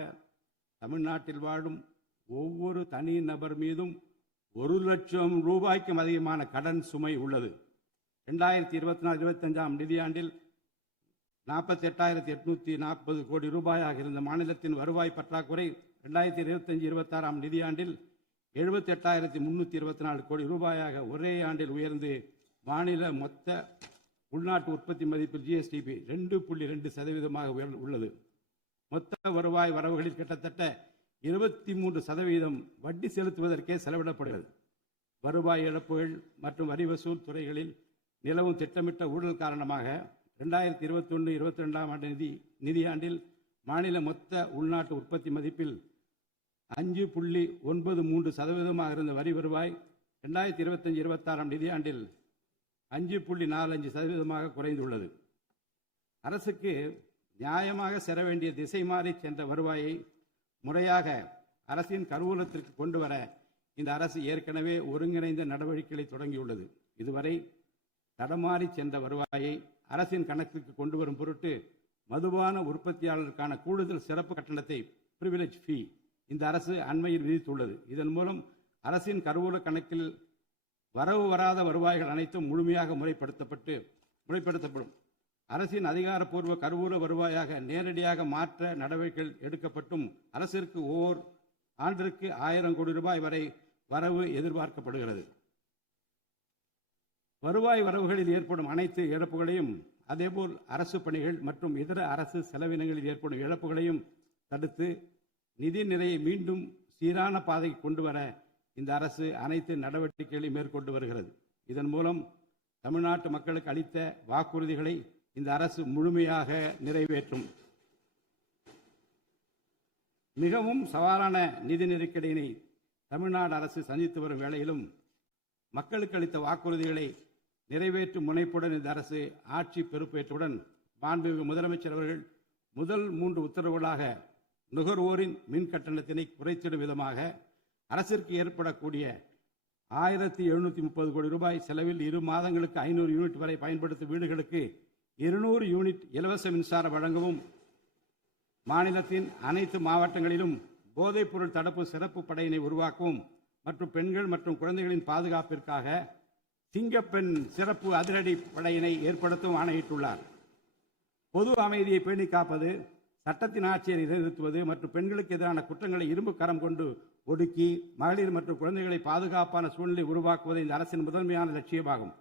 தமிழ்நாட்டில் வாழும் ஒவ்வொரு தனி நபர் மீதும் 1 லட்சம் ரூபாய்க்கும் அதிகமான கடன் சுமை உள்ளது. 2024-25 நிதியாண்டில் 48,840 கோடி ரூபாயாக இருந்த மாநிலத்தின் வருவாய் பற்றாக்குறை 2025-26 நிதியாண்டில் 78,324 கோடி ரூபாயாக ஒரே ஆண்டில் உயர்ந்து மாநில மொத்த உள்நாட்டு உற்பத்தி மதிப்பில் ஜிஎஸ்டிபி 2.2% உள்ளது. மொத்த வருவாய் வரவுகளில் கிட்டத்தட்ட 23% வட்டி செலுத்துவதற்கே செலவிடப்படுகிறது. வருவாய் இழப்புகள் மற்றும் வரி வசூல் துறைகளில் நிலவும் திட்டமிட்ட ஊழல் காரணமாக 2021-22 நிதியாண்டில் மாநில மொத்த உள்நாட்டு உற்பத்தி மதிப்பில் 5.93% இருந்த வரி வருவாய் 2025-26 நிதியாண்டில் 5.45% குறைந்துள்ளது. அரசுக்கு நியாயமாக செல்ல வேண்டிய திசை மாறி சென்ற வருவாயை முறையாக அரசின் கருவூலத்திற்கு கொண்டு வர இந்த அரசு ஏற்கனவே ஒருங்கிணைந்த நடவடிக்கைகளை தொடங்கியுள்ளது. இதுவரை தடமாறி சென்ற வருவாயை அரசின் கணக்கிற்கு கொண்டு வரும் பொருட்டு மதுபான உற்பத்தியாளருக்கான கூடுதல் சிறப்பு கட்டணத்தை பிரிவிலேஜ் ஃபீ இந்த அரசு அண்மையில் விதித்துள்ளது. இதன் மூலம் அரசின் கருவூல கணக்கில் வரவு வராத வருவாய்கள் அனைத்தும் முழுமையாக முறைப்படுத்தப்படும். அரசின் அதிகாரப்பூர்வ கருவூல வருவாயாக நேரடியாக மாற்ற நடவடிக்கைகள் எடுக்கப்பட்டும் அரசிற்கு ஓர் ஆண்டிற்கு 1000 கோடி ரூபாய் வரை வரவு எதிர்பார்க்கப்படுகிறது. வருவாய் வரவுகளில் ஏற்படும் அனைத்து இழப்புகளையும் அதேபோல் அரசு பணிகள் மற்றும் இதர அரசு செலவினங்களில் ஏற்படும் இழப்புகளையும் தடுத்து நிதி நிலையை மீண்டும் சீரான பாதைக்கு கொண்டு வர இந்த அரசு அனைத்து நடவடிக்கைகளையும் மேற்கொண்டு வருகிறது. இதன் மூலம் தமிழ்நாட்டு மக்களுக்கு அளித்த வாக்குறுதிகளை இந்த அரசு முழுமையாக நிறைவேற்றும். மிகவும் சவாலான நிதி நெருக்கடியினை தமிழ்நாடு அரசு சந்தித்து வரும் வேளையிலும் மக்களுக்கு அளித்த வாக்குறுதிகளை நிறைவேற்றும் முனைப்புடன் இந்த அரசு ஆட்சி பொறுப்பேற்றவுடன் மாண்புமிகு முதலமைச்சர் அவர்கள் முதல் 3 உத்தரவுகளாக நுகர்வோரின் மின் கட்டணத்தினை குறைத்திடும் விதமாக அரசிற்கு ஏற்படக்கூடிய 1730 கோடி ரூபாய் செலவில் 2 மாதங்களுக்கு 500 யூனிட் வரை பயன்படுத்தும் வீடுகளுக்கு 200 யூனிட் இலவச மின்சாரம் வழங்கவும், மாநிலத்தின் அனைத்து மாவட்டங்களிலும் போதைப்பொருள் தடுப்பு சிறப்பு படையினை உருவாக்கவும் மற்றும் பெண்கள் மற்றும் குழந்தைகளின் பாதுகாப்பிற்காக சிங்கப்பெண் சிறப்பு அதிரடி படையினை ஏற்படுத்தவும் ஆணையிட்டுள்ளார். பொது அமைதியை பேணி காப்பது, சட்டத்தின் ஆட்சியை நிலைநிறுத்துவது மற்றும் பெண்களுக்கு எதிரான குற்றங்களை இரும்பு கரம் கொண்டு ஒடுக்கி மகளிர் மற்றும் குழந்தைகளை பாதுகாப்பான சூழ்நிலை உருவாக்குவது இந்த அரசின் முதன்மையான லட்சியமாகும்.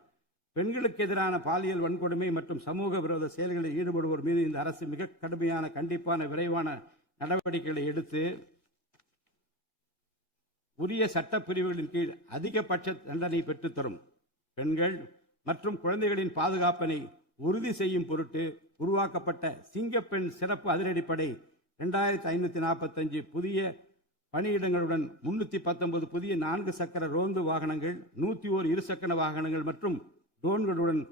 பெண்களுக்கு எதிரான பாலியல் வன்கொடுமை மற்றும் சமூக விரோத செயல்களில் ஈடுபடுவோர் மீது இந்த அரசு மிக கடுமையான கண்டிப்பான விரைவான நடவடிக்கைகளை எடுத்து உரிய சட்ட பிரிவுகளின் கீழ் அதிகபட்ச தண்டனை பெற்றுத்தரும். பெண்கள் மற்றும் குழந்தைகளின் பாதுகாப்பினை உறுதி செய்யும் பொருட்டு உருவாக்கப்பட்ட சிங்கப்பெண் சிறப்பு அதிரடிப்படை 2545 புதிய பணியிடங்களுடன் 319 புதிய 4 சக்கர ரோந்து வாகனங்கள், 101 இருசக்கர வாகனங்கள் மற்றும் ட்ரோன்களுடன்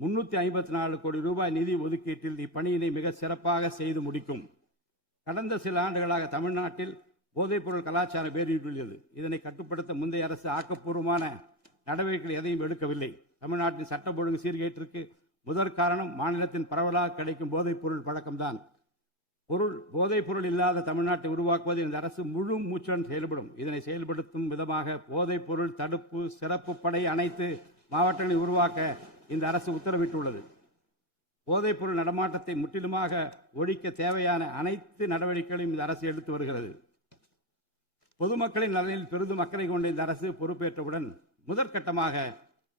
354 கோடி ரூபாய் நிதி ஒதுக்கீட்டில் இப்பணியினை மிக சிறப்பாக செய்து முடிக்கும். கடந்த சில ஆண்டுகளாக தமிழ்நாட்டில் போதைப்பொருள் கலாச்சாரம் வேரூன்றியுள்ளது. இதனை கட்டுப்படுத்த முந்தைய அரசு ஆக்கப்பூர்வமான நடவடிக்கைகள் எதையும் எடுக்கவில்லை. தமிழ்நாட்டின் சட்டம் ஒழுங்கு சீர்கேட்டிற்கு முதற் காரணம் மாநிலத்தின் பரவலாக கிடைக்கும் போதைப்பொருள் பழக்கம்தான். போதைப்பொருள் இல்லாத தமிழ்நாட்டை உருவாக்குவது இந்த அரசு முழு மூச்சுடன் செயல்படும். இதனை செயல்படுத்தும் விதமாக போதைப்பொருள் தடுப்பு சிறப்பு படை அனைத்து மாவட்டங்களை உருவாக்க இந்த அரசு உத்தரவிட்டுள்ளது. போதைப்பொருள் நடமாட்டத்தை முற்றிலுமாக ஒழிக்க தேவையான அனைத்து நடவடிக்கைகளையும் இந்த அரசு எடுத்து வருகிறது. பொதுமக்களின் நலனில் பெரிதும் அக்கறை கொண்ட இந்த அரசு பொறுப்பேற்றவுடன் முதற்கட்டமாக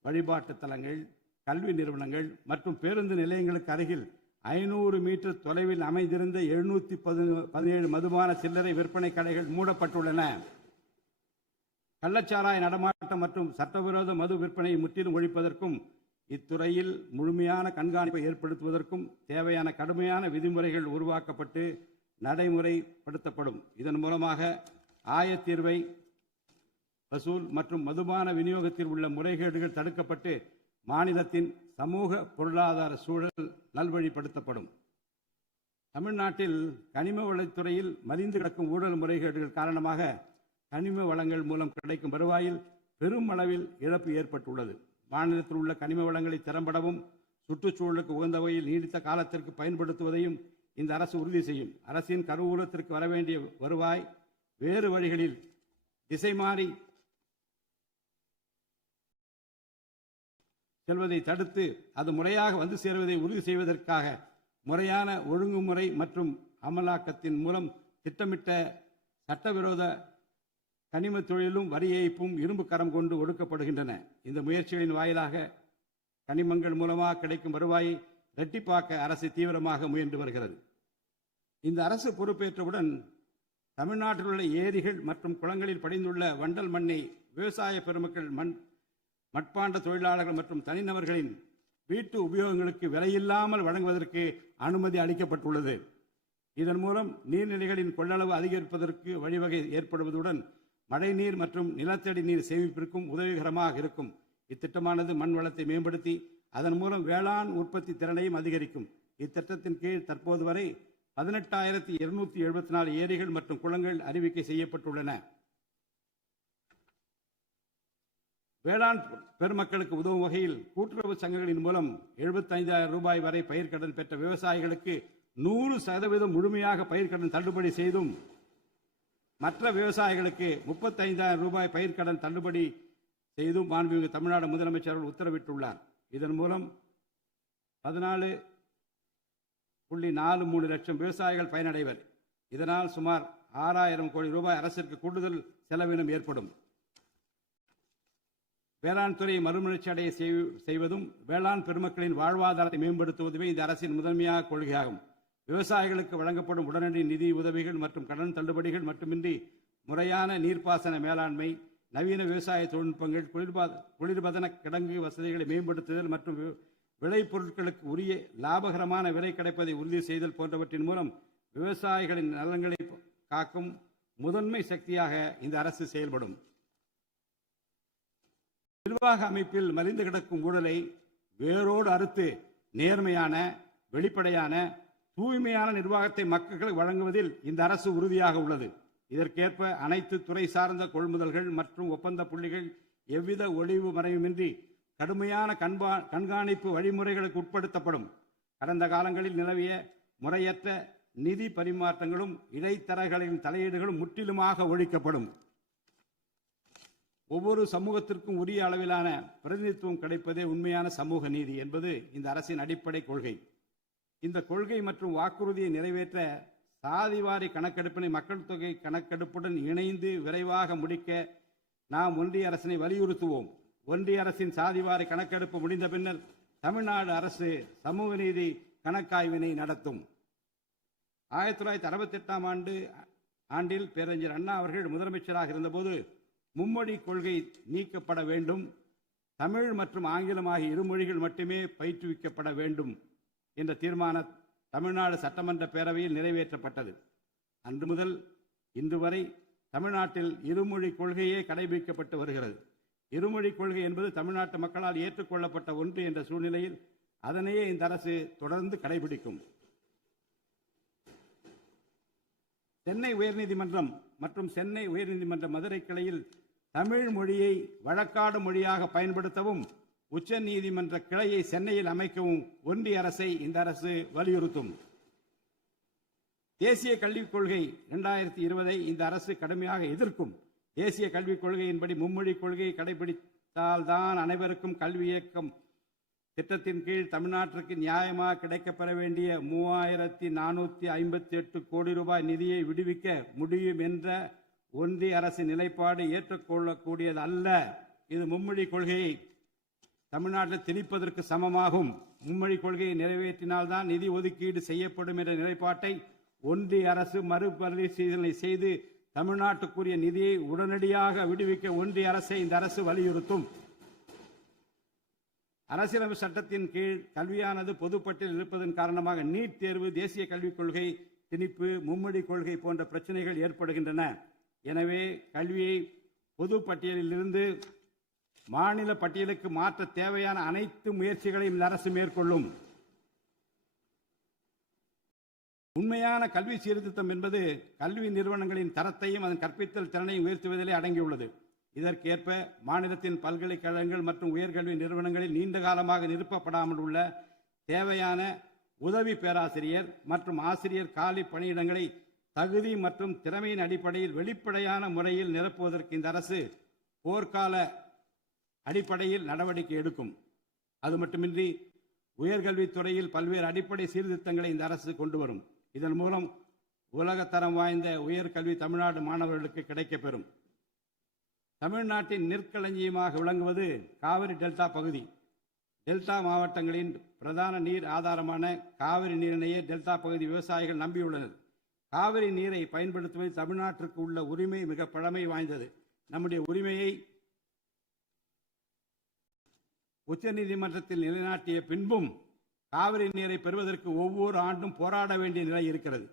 வழிபாட்டு தலங்கள், கல்வி நிறுவனங்கள் மற்றும் பேருந்து நிலையங்களுக்கு அருகில் 500 மீட்டர் தொலைவில் அமைந்திருந்த 717 மதுபான சில்லறை விற்பனை கடைகள் மூடப்பட்டுள்ளன. கள்ளச்சாராய நடமாட்டம் மற்றும் சட்டவிரோத மது விற்பனையை முற்றிலும் ஒழிப்பதற்கும் இத்துறையில் முழுமையான கண்காணிப்பை ஏற்படுத்துவதற்கும் தேவையான கடுமையான விதிமுறைகள் உருவாக்கப்பட்டு நடைமுறைப்படுத்தப்படும். இதன் மூலமாக ஆயத்தீர்வை வசூல் மற்றும் மதுபான விநியோகத்தில் உள்ள முறைகேடுகள் தடுக்கப்பட்டு மாநிலத்தின் சமூக பொருளாதார சூழல் நல்வழிப்படுத்தப்படும். தமிழ்நாட்டில் கனிம வளத்துறையில் மலிந்து கிடக்கும் ஊழல் முறைகேடுகள் காரணமாக கனிம வளங்கள் மூலம் கிடைக்கும் வருவாயில் பெரும் அளவில் இழப்பு ஏற்பட்டுள்ளது. மாநிலத்தில் உள்ள கனிம வளங்களை திறம்படவும் சுற்றுச்சூழலுக்கு உகந்த வகையில் நீடித்த காலத்திற்கு பயன்படுத்துவதையும் இந்த அரசு உறுதி செய்யும். அரசின் கருவூலத்திற்கு வரவேண்டிய வருவாய் வேறு வழிகளில் திசை மாறி செல்வதை தடுத்து அது முறையாக வந்து சேருவதை உறுதி செய்வதற்காக முறையான ஒழுங்குமுறை மற்றும் அமலாக்கத்தின் மூலம் திட்டமிட்ட சட்டவிரோத கனிம தொழிலும் வரி ஏய்ப்பும் இரும்பு கரம் கொண்டு ஒடுக்கப்படுகின்றன. இந்த முயற்சிகளின் வாயிலாக கனிமங்கள் மூலமாக கிடைக்கும் வருவாயை இரட்டிப்பாக்க அரசு தீவிரமாக முயன்று வருகிறது. இந்த அரசு பொறுப்பேற்றவுடன் தமிழ்நாட்டில் உள்ள ஏரிகள் மற்றும் குளங்களில் படிந்துள்ள வண்டல் மண்ணை விவசாய பெருமக்கள், மட்பாண்ட தொழிலாளர்கள் மற்றும் தனிநபர்களின் வீட்டு உபயோகங்களுக்கு விலையில்லாமல் வழங்குவதற்கு அனுமதி அளிக்கப்பட்டுள்ளது. இதன் மூலம் நீர்நிலைகளின் கொள்ளளவு அதிகரிப்பதற்கு வழிவகை ஏற்படுவதுடன் மழைநீர் மற்றும் நிலத்தடி நீர் சேமிப்பிற்கும் உதவிகரமாக இருக்கும். இத்திட்டமானது மண் வளத்தை மேம்படுத்தி அதன் மூலம் வேளாண் உற்பத்தி திறனையும் அதிகரிக்கும். இத்திட்டத்தின் கீழ் தற்போது வரை 18,274 ஏரிகள் மற்றும் குளங்கள் அறிவிக்கை செய்யப்பட்டுள்ளன. வேளாண் பெருமக்களுக்கு உதவும் வகையில் கூட்டுறவு சங்கங்களின் மூலம் 75,000 ரூபாய் வரை பயிர்க்கடன் பெற்ற விவசாயிகளுக்கு 100% முழுமையாக பயிர்க்கடன் தள்ளுபடி செய்தும், மற்ற விவசாயிகளுக்கு 35,000 ரூபாய் பயிர்க்கடன் தள்ளுபடி செய்தும் மாண்புமிகு தமிழ்நாடு முதலமைச்சர் உத்தரவிட்டுள்ளார். இதன் மூலம் 14.43 லட்சம் விவசாயிகள் பயனடைவர். இதனால் சுமார் 6,000 கோடி ரூபாய் அரசிற்கு கூடுதல் செலவினம் ஏற்படும். வேளாண் துறையை மறுமலர்ச்சி அடைய செய்வதும் வேளாண் பெருமக்களின் வாழ்வாதாரத்தை மேம்படுத்துவதுமே இந்த அரசின் முதன்மையாக கொள்கையாகும். விவசாயிகளுக்கு வழங்கப்படும் உடனடி நிதி உதவிகள் மற்றும் கடன் தள்ளுபடிகள் மட்டுமின்றி முறையான நீர்ப்பாசன மேலாண்மை, நவீன விவசாய தொழில்நுட்பங்கள், குளிர்பதன கிடங்கு வசதிகளை மேம்படுத்துதல் மற்றும் விளைபொருட்களுக்கு உரிய லாபகரமான விலை கிடைப்பதை உறுதி செய்தல் போன்றவற்றின் மூலம் விவசாயிகளின் நலன்களை காக்கும் முதன்மை சக்தியாக இந்த அரசு செயல்படும். நிர்வாக அமைப்பில் மலிந்து கிடக்கும் ஊழலை வேரோடு அறுத்து நேர்மையான, வெளிப்படையான, தூய்மையான நிர்வாகத்தை மக்களுக்கு வழங்குவதில் இந்த அரசு உறுதியாக உள்ளது. இதற்கேற்ப அனைத்து துறை சார்ந்த கொள்முதல்கள் மற்றும் ஒப்பந்த புள்ளிகள் எவ்வித ஒளிவு மறைவுமின்றி கடுமையான கண்காணிப்பு வழிமுறைகளுக்கு உட்படுத்தப்படும். கடந்த காலங்களில் நிலவிய முறையற்ற நிதி பரிமாற்றங்களும் இடைத்தரகர்களின் தலையீடுகளும் முற்றிலுமாக ஒழிக்கப்படும். ஒவ்வொரு சமூகத்திற்கும் உரிய அளவிலான பிரதிநிதித்துவம் கிடைப்பதே உண்மையான சமூக நீதி என்பது இந்த அரசின் அடிப்படை கொள்கை. இந்த கொள்கை மற்றும் வாக்குறுதியை நிறைவேற்ற சாதிவாரி கணக்கெடுப்பினை மக்கள் தொகை கணக்கெடுப்புடன் இணைந்து விரைவாக முடிக்க நாம் ஒன்றிய அரசினை வலியுறுத்துவோம். ஒன்றிய அரசின் சாதிவாரி கணக்கெடுப்பு முடிந்த பின்னர் தமிழ்நாடு அரசு சமூக நீதி கணக்காய்வினை நடத்தும். 1968 ஆண்டில் பேரறிஞர் அண்ணா அவர்கள் முதலமைச்சராக இருந்தபோது மும்மொழி கொள்கை நீக்கப்பட வேண்டும், தமிழ் மற்றும் ஆங்கிலம் ஆகிய இருமொழிகள் மட்டுமே பயிற்றுவிக்கப்பட வேண்டும் என்ற தீர்மானம் தமிழ்நாடு சட்டமன்ற பேரவையில் நிறைவேற்றப்பட்டது. அன்று முதல் இன்று வரை தமிழ்நாட்டில் இருமொழி கொள்கையே கடைபிடிக்கப்பட்டு வருகிறது. இருமொழி கொள்கை என்பது தமிழ்நாட்டு மக்களால் ஏற்றுக்கொள்ளப்பட்ட ஒன்று என்ற சூழ்நிலையில் அதனையே இந்த அரசு தொடர்ந்து கடைபிடிக்கும். சென்னை உயர்நீதிமன்றம் மற்றும் சென்னை உயர்நீதிமன்ற மதுரை கிளையில் தமிழ் மொழியை வழக்காடு மொழியாக பயன்படுத்தவும் உச்ச நீதிமன்ற கிளையை சென்னையில் அமைக்கவும் ஒன்றிய அரசை இந்த அரசு வலியுறுத்தும். தேசிய கல்விக் கொள்கை 2020 இந்த அரசு கடுமையாக எதிர்க்கும். தேசிய கல்விக் கொள்கையின்படி மும்மொழி கொள்கையை கடைபிடித்தால்தான் அனைவருக்கும் கல்வி இயக்கம் திட்டத்தின் கீழ் தமிழ்நாட்டிற்கு நியாயமாக கிடைக்கப்பெற வேண்டிய 3458 கோடி ரூபாய் நிதியை விடுவிக்க முடியும் என்ற ஒன்றிய அரசின் நிலைப்பாடு ஏற்றுக்கொள்ளக்கூடியது அல்ல. இது மும்மொழி கொள்கையை தமிழ்நாட்டில் திணிப்பதற்கு சமமாகும். மும்மொழி கொள்கையை நிறைவேற்றினால்தான் நிதி ஒதுக்கீடு செய்யப்படும் என்ற நிலைப்பாட்டை ஒன்றிய அரசு மறுபரிசீலனை செய்து தமிழ்நாட்டுக்குரிய நிதியை உடனடியாக விடுவிக்க ஒன்றிய அரசை இந்த அரசு வலியுறுத்தும். அரசியலமைப்பு சட்டத்தின் கீழ் கல்வியானது பொதுப்பட்டியலில் இருப்பதன் காரணமாக நீட் தேர்வு, தேசிய கல்விக் கொள்கை திணிப்பு, மும்மொழி கொள்கை போன்ற பிரச்சனைகள் ஏற்படுகின்றன. எனவே கல்வியை பொது பட்டியலில் இருந்து மாநில பட்டியலுக்கு மாற்ற தேவையான அனைத்து முயற்சிகளையும் இந்த அரசு மேற்கொள்ளும். உண்மையான கல்வி சீர்திருத்தம் என்பது கல்வி நிறுவனங்களின் தரத்தையும் அதன் கற்பித்தல் திறனையும் உயர்த்துவதிலே அடங்கியுள்ளது. இதற்கேற்ப மாநிலத்தின் பல்கலைக்கழகங்கள் மற்றும் உயர்கல்வி நிறுவனங்களில் நீண்ட காலமாக நிரப்பப்படாமல் உள்ள தேவையான உதவி பேராசிரியர் மற்றும் ஆசிரியர் காலி பணியிடங்களை தகுதி மற்றும் திறமையின் அடிப்படையில் வெளிப்படையான முறையில் நிரப்புவதற்கு இந்த அரசு போர்க்கால அடிப்படையில் நடவடிக்கை எடுக்கும். அது மட்டுமின்றி உயர்கல்வித்துறையில் பல்வேறு அடிப்படை சீர்திருத்தங்களை இந்த அரசு கொண்டு வரும். இதன் மூலம் உலகத்தரம் வாய்ந்த உயர்கல்வி தமிழ்நாடு மாணவர்களுக்கு கிடைக்கப்பெறும். தமிழ்நாட்டின் நெற்களஞ்சியமாக விளங்குவது காவிரி டெல்டா பகுதி. டெல்டா மாவட்டங்களின் பிரதான நீர் ஆதாரமான காவிரி நீரினையே டெல்டா பகுதி விவசாயிகள் நம்பியுள்ளனர். காவிரி நீரை பயன்படுத்துவதில் தமிழ்நாட்டிற்கு உள்ள உரிமை மிக பழமை வாய்ந்தது. நம்முடைய உரிமையை உச்சநீதிமன்றத்தில் நிலைநாட்டிய பின்பும் காவிரி நீரை பெறுவதற்கு ஒவ்வொரு ஆண்டும் போராட வேண்டிய நிலை இருக்கிறது.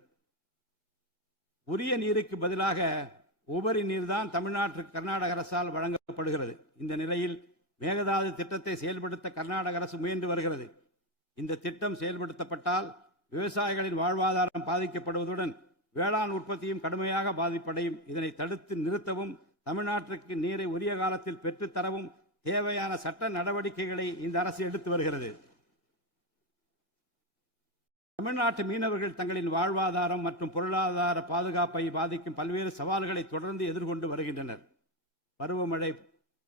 உரிய நீருக்கு பதிலாக உபரி நீர்தான் தமிழ்நாட்டிற்கு கர்நாடக அரசால் வழங்கப்படுகிறது. இந்த நிலையில் மேகதாது திட்டத்தை செயல்படுத்த கர்நாடக அரசு முயன்று வருகிறது. இந்த திட்டம் செயல்படுத்தப்பட்டால் விவசாயிகளின் வாழ்வாதாரம் பாதிக்கப்படுவதுடன் வேளாண் உற்பத்தியும் கடுமையாக பாதிப்படையும். இதனை தடுத்து நிறுத்தவும் தமிழ்நாட்டிற்கு நீரை உரிய காலத்தில் பெற்றுத்தரவும் தேவையான சட்ட நடவடிக்கைகளை இந்த அரசு எடுத்து வருகிறது. தமிழ்நாட்டு மீனவர்கள் தங்களின் வாழ்வாதாரம் மற்றும் பொருளாதார பாதுகாப்பை பாதிக்கும் பல்வேறு சவால்களை தொடர்ந்து எதிர்கொண்டு வருகின்றனர். பருவமழை,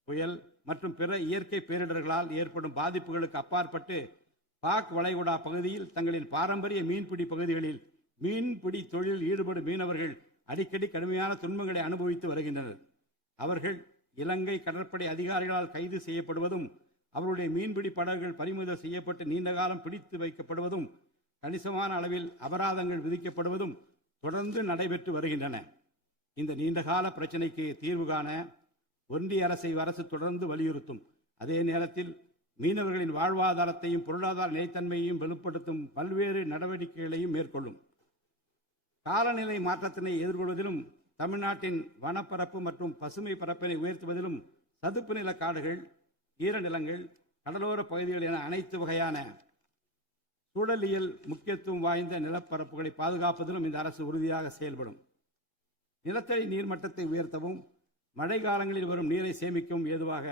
புயல் மற்றும் பிற இயற்கை பேரிடர்களால் ஏற்படும் பாதிப்புகளுக்கு அப்பாற்பட்டு பாக் வளைகுடா பகுதியில் தங்களின் பாரம்பரிய மீன்பிடி பகுதிகளில் மீன்பிடி தொழிலில் ஈடுபடும் மீனவர்கள் அடிக்கடி கடுமையான துன்பங்களை அனுபவித்து வருகின்றனர். அவர்கள் இலங்கை கடற்படை அதிகாரிகளால் கைது செய்யப்படுவதும் அவருடைய மீன்பிடி படகுகள் பறிமுதல் செய்யப்பட்டு நீண்ட காலம் பிடித்து வைக்கப்படுவதும் கணிசமான அளவில் அபராதங்கள் விதிக்கப்படுவதும் தொடர்ந்து நடைபெற்று வருகின்றன. இந்த நீண்டகால பிரச்சினைக்கு தீர்வு காண ஒன்றிய அரசு தொடர்ந்து வலியுறுத்தும். அதே நேரத்தில் மீனவர்களின் வாழ்வாதாரத்தையும் பொருளாதார நிலைத்தன்மையையும் வலுப்படுத்தும் பல்வேறு நடவடிக்கைகளையும் மேற்கொள்ளும். காலநிலை மாற்றத்தினை எதிர்கொள்வதிலும் தமிழ்நாட்டின் வனப்பரப்பு மற்றும் பசுமை பரப்பினை உயர்த்துவதிலும் சதுப்பு நில காடுகள், ஈரநிலங்கள், கடலோர பகுதிகள் என அனைத்து வகையான சூழலியல் முக்கியத்துவம் வாய்ந்த நிலப்பரப்புகளை பாதுகாப்பதிலும் இந்த அரசு உறுதியாக செயல்படும். நிலத்தடி நீர்மட்டத்தை உயர்த்தவும் மழை காலங்களில் வரும் நீரை சேமிக்கவும் ஏதுவாக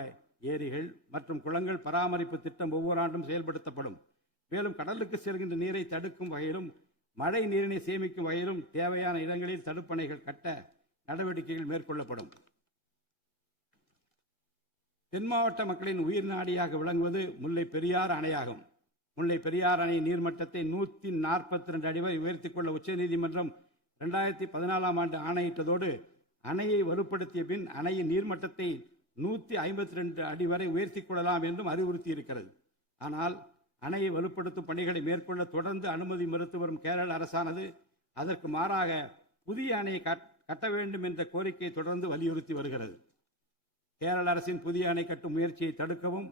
ஏரிகள் மற்றும் குளங்கள் பராமரிப்பு திட்டம் ஒவ்வொரு ஆண்டும் செயல்படுத்தப்படும். மேலும் கடலுக்கு செல்கின்ற நீரை தடுக்கும் வகையிலும் மழை நீரினை சேமிக்கும் வகையிலும் தேவையான இடங்களில் தடுப்பணைகள் கட்ட நடவடிக்கைகள் மேற்கொள்ளப்படும். தென் மாவட்ட மக்களின் உயிர் நாடியாக விளங்குவது முல்லை பெரியாறு அணையாகும். முல்லை பெரியாறு அணை நீர்மட்டத்தை 142 அடி வரை உயர்த்திக் கொள்ள உச்சநீதிமன்றம் 2014 ஆண்டு ஆணையிட்டதோடு அணையை வலுப்படுத்திய பின் அணையின் நீர்மட்டத்தை 152 அடி வரை உயர்த்திக் கொள்ளலாம் என்றும் அறிவுறுத்தி இருக்கிறது. ஆனால் அணையை வலுப்படுத்தும் பணிகளை மேற்கொள்ள தொடர்ந்து அனுமதி மறுத்து வரும் கேரள அரசானது அதற்கு மாறாக புதிய அணையை கட்ட வேண்டும் என்ற கோரிக்கையை தொடர்ந்து வலியுறுத்தி வருகிறது. கேரள அரசின் புதிய அணை கட்டும் முயற்சியை தடுக்கவும்,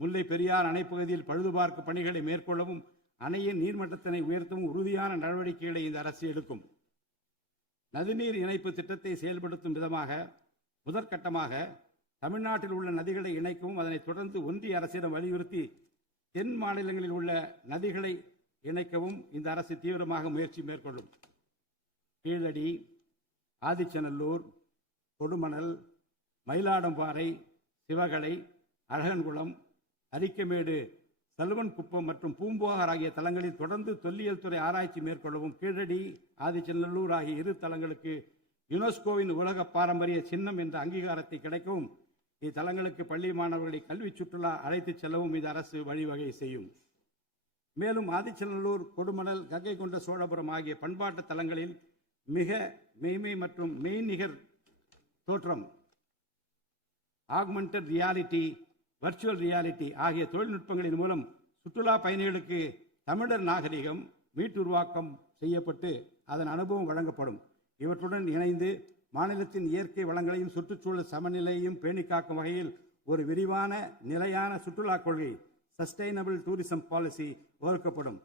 முல்லை பெரியார் அணைப்பகுதியில் பழுதுபார்க்கும் பணிகளை மேற்கொள்ளவும், அணையின் நீர்மட்டத்தினை உயர்த்தவும் உறுதியான நடவடிக்கைகளை இந்த அரசு எடுக்கும். நதிநீர் இணைப்பு திட்டத்தை செயல்படுத்தும் விதமாக முதற்கட்டமாக தமிழ்நாட்டில் உள்ள நதிகளை இணைக்கவும், அதனைத் தொடர்ந்து ஒன்றிய அரசிடம் வலியுறுத்தி தென் மாநிலங்களில் உள்ள நதிகளை இணைக்கவும் இந்த அரசு தீவிரமாக முயற்சி மேற்கொள்ளும். கீழடி, ஆதிச்சநல்லூர், கொடுமணல், மயிலாடம்பாறை, சிவகலை, அழகன்குளம், அரிக்கமேடு, சல்வன்குப்பம் மற்றும் பூம்புகார் ஆகிய தலங்களில் தொடர்ந்து தொல்லியல் துறை ஆராய்ச்சி மேற்கொள்ளவும், கீழடி, ஆதிச்சநல்லூர் ஆகிய இரு தலங்களுக்கு யுனெஸ்கோவின் உலக பாரம்பரிய சின்னம் என்ற அங்கீகாரத்தை கிடைக்கவும், இத்தலங்களுக்கு பள்ளி மாணவர்களை கல்வி சுற்றுலா அழைத்துச் செல்லவும் இந்த அரசு வழிவகை செய்யும். மேலும் ஆதிச்சநல்லூர், கொடுமணல், கங்கை கொண்ட சோழபுரம் ஆகிய பண்பாட்டு தலங்களில் மிக மெய்மை மற்றும் மெய்நிகர் தோற்றம், ஆக்மெண்டட் ரியாலிட்டி, வர்ச்சுவல் ரியாலிட்டி ஆகிய தொழில்நுட்பங்களின் மூலம் சுற்றுலா பயணிகளுக்கு தமிழர் நாகரிகம் மீட்டுருவாக்கம் செய்யப்பட்டு அதன் அனுபவம் வழங்கப்படும். இவற்றுடன் இணைந்து மாநிலத்தின் இயற்கை வளங்களையும் சுற்றுச்சூழல் சமநிலையையும் பேணிக்காக்கும் வகையில் ஒரு விரிவான நிலையான சுற்றுலா கொள்கை, சஸ்டைனபிள் டூரிசம் பாலிசி வகுக்கப்படும்.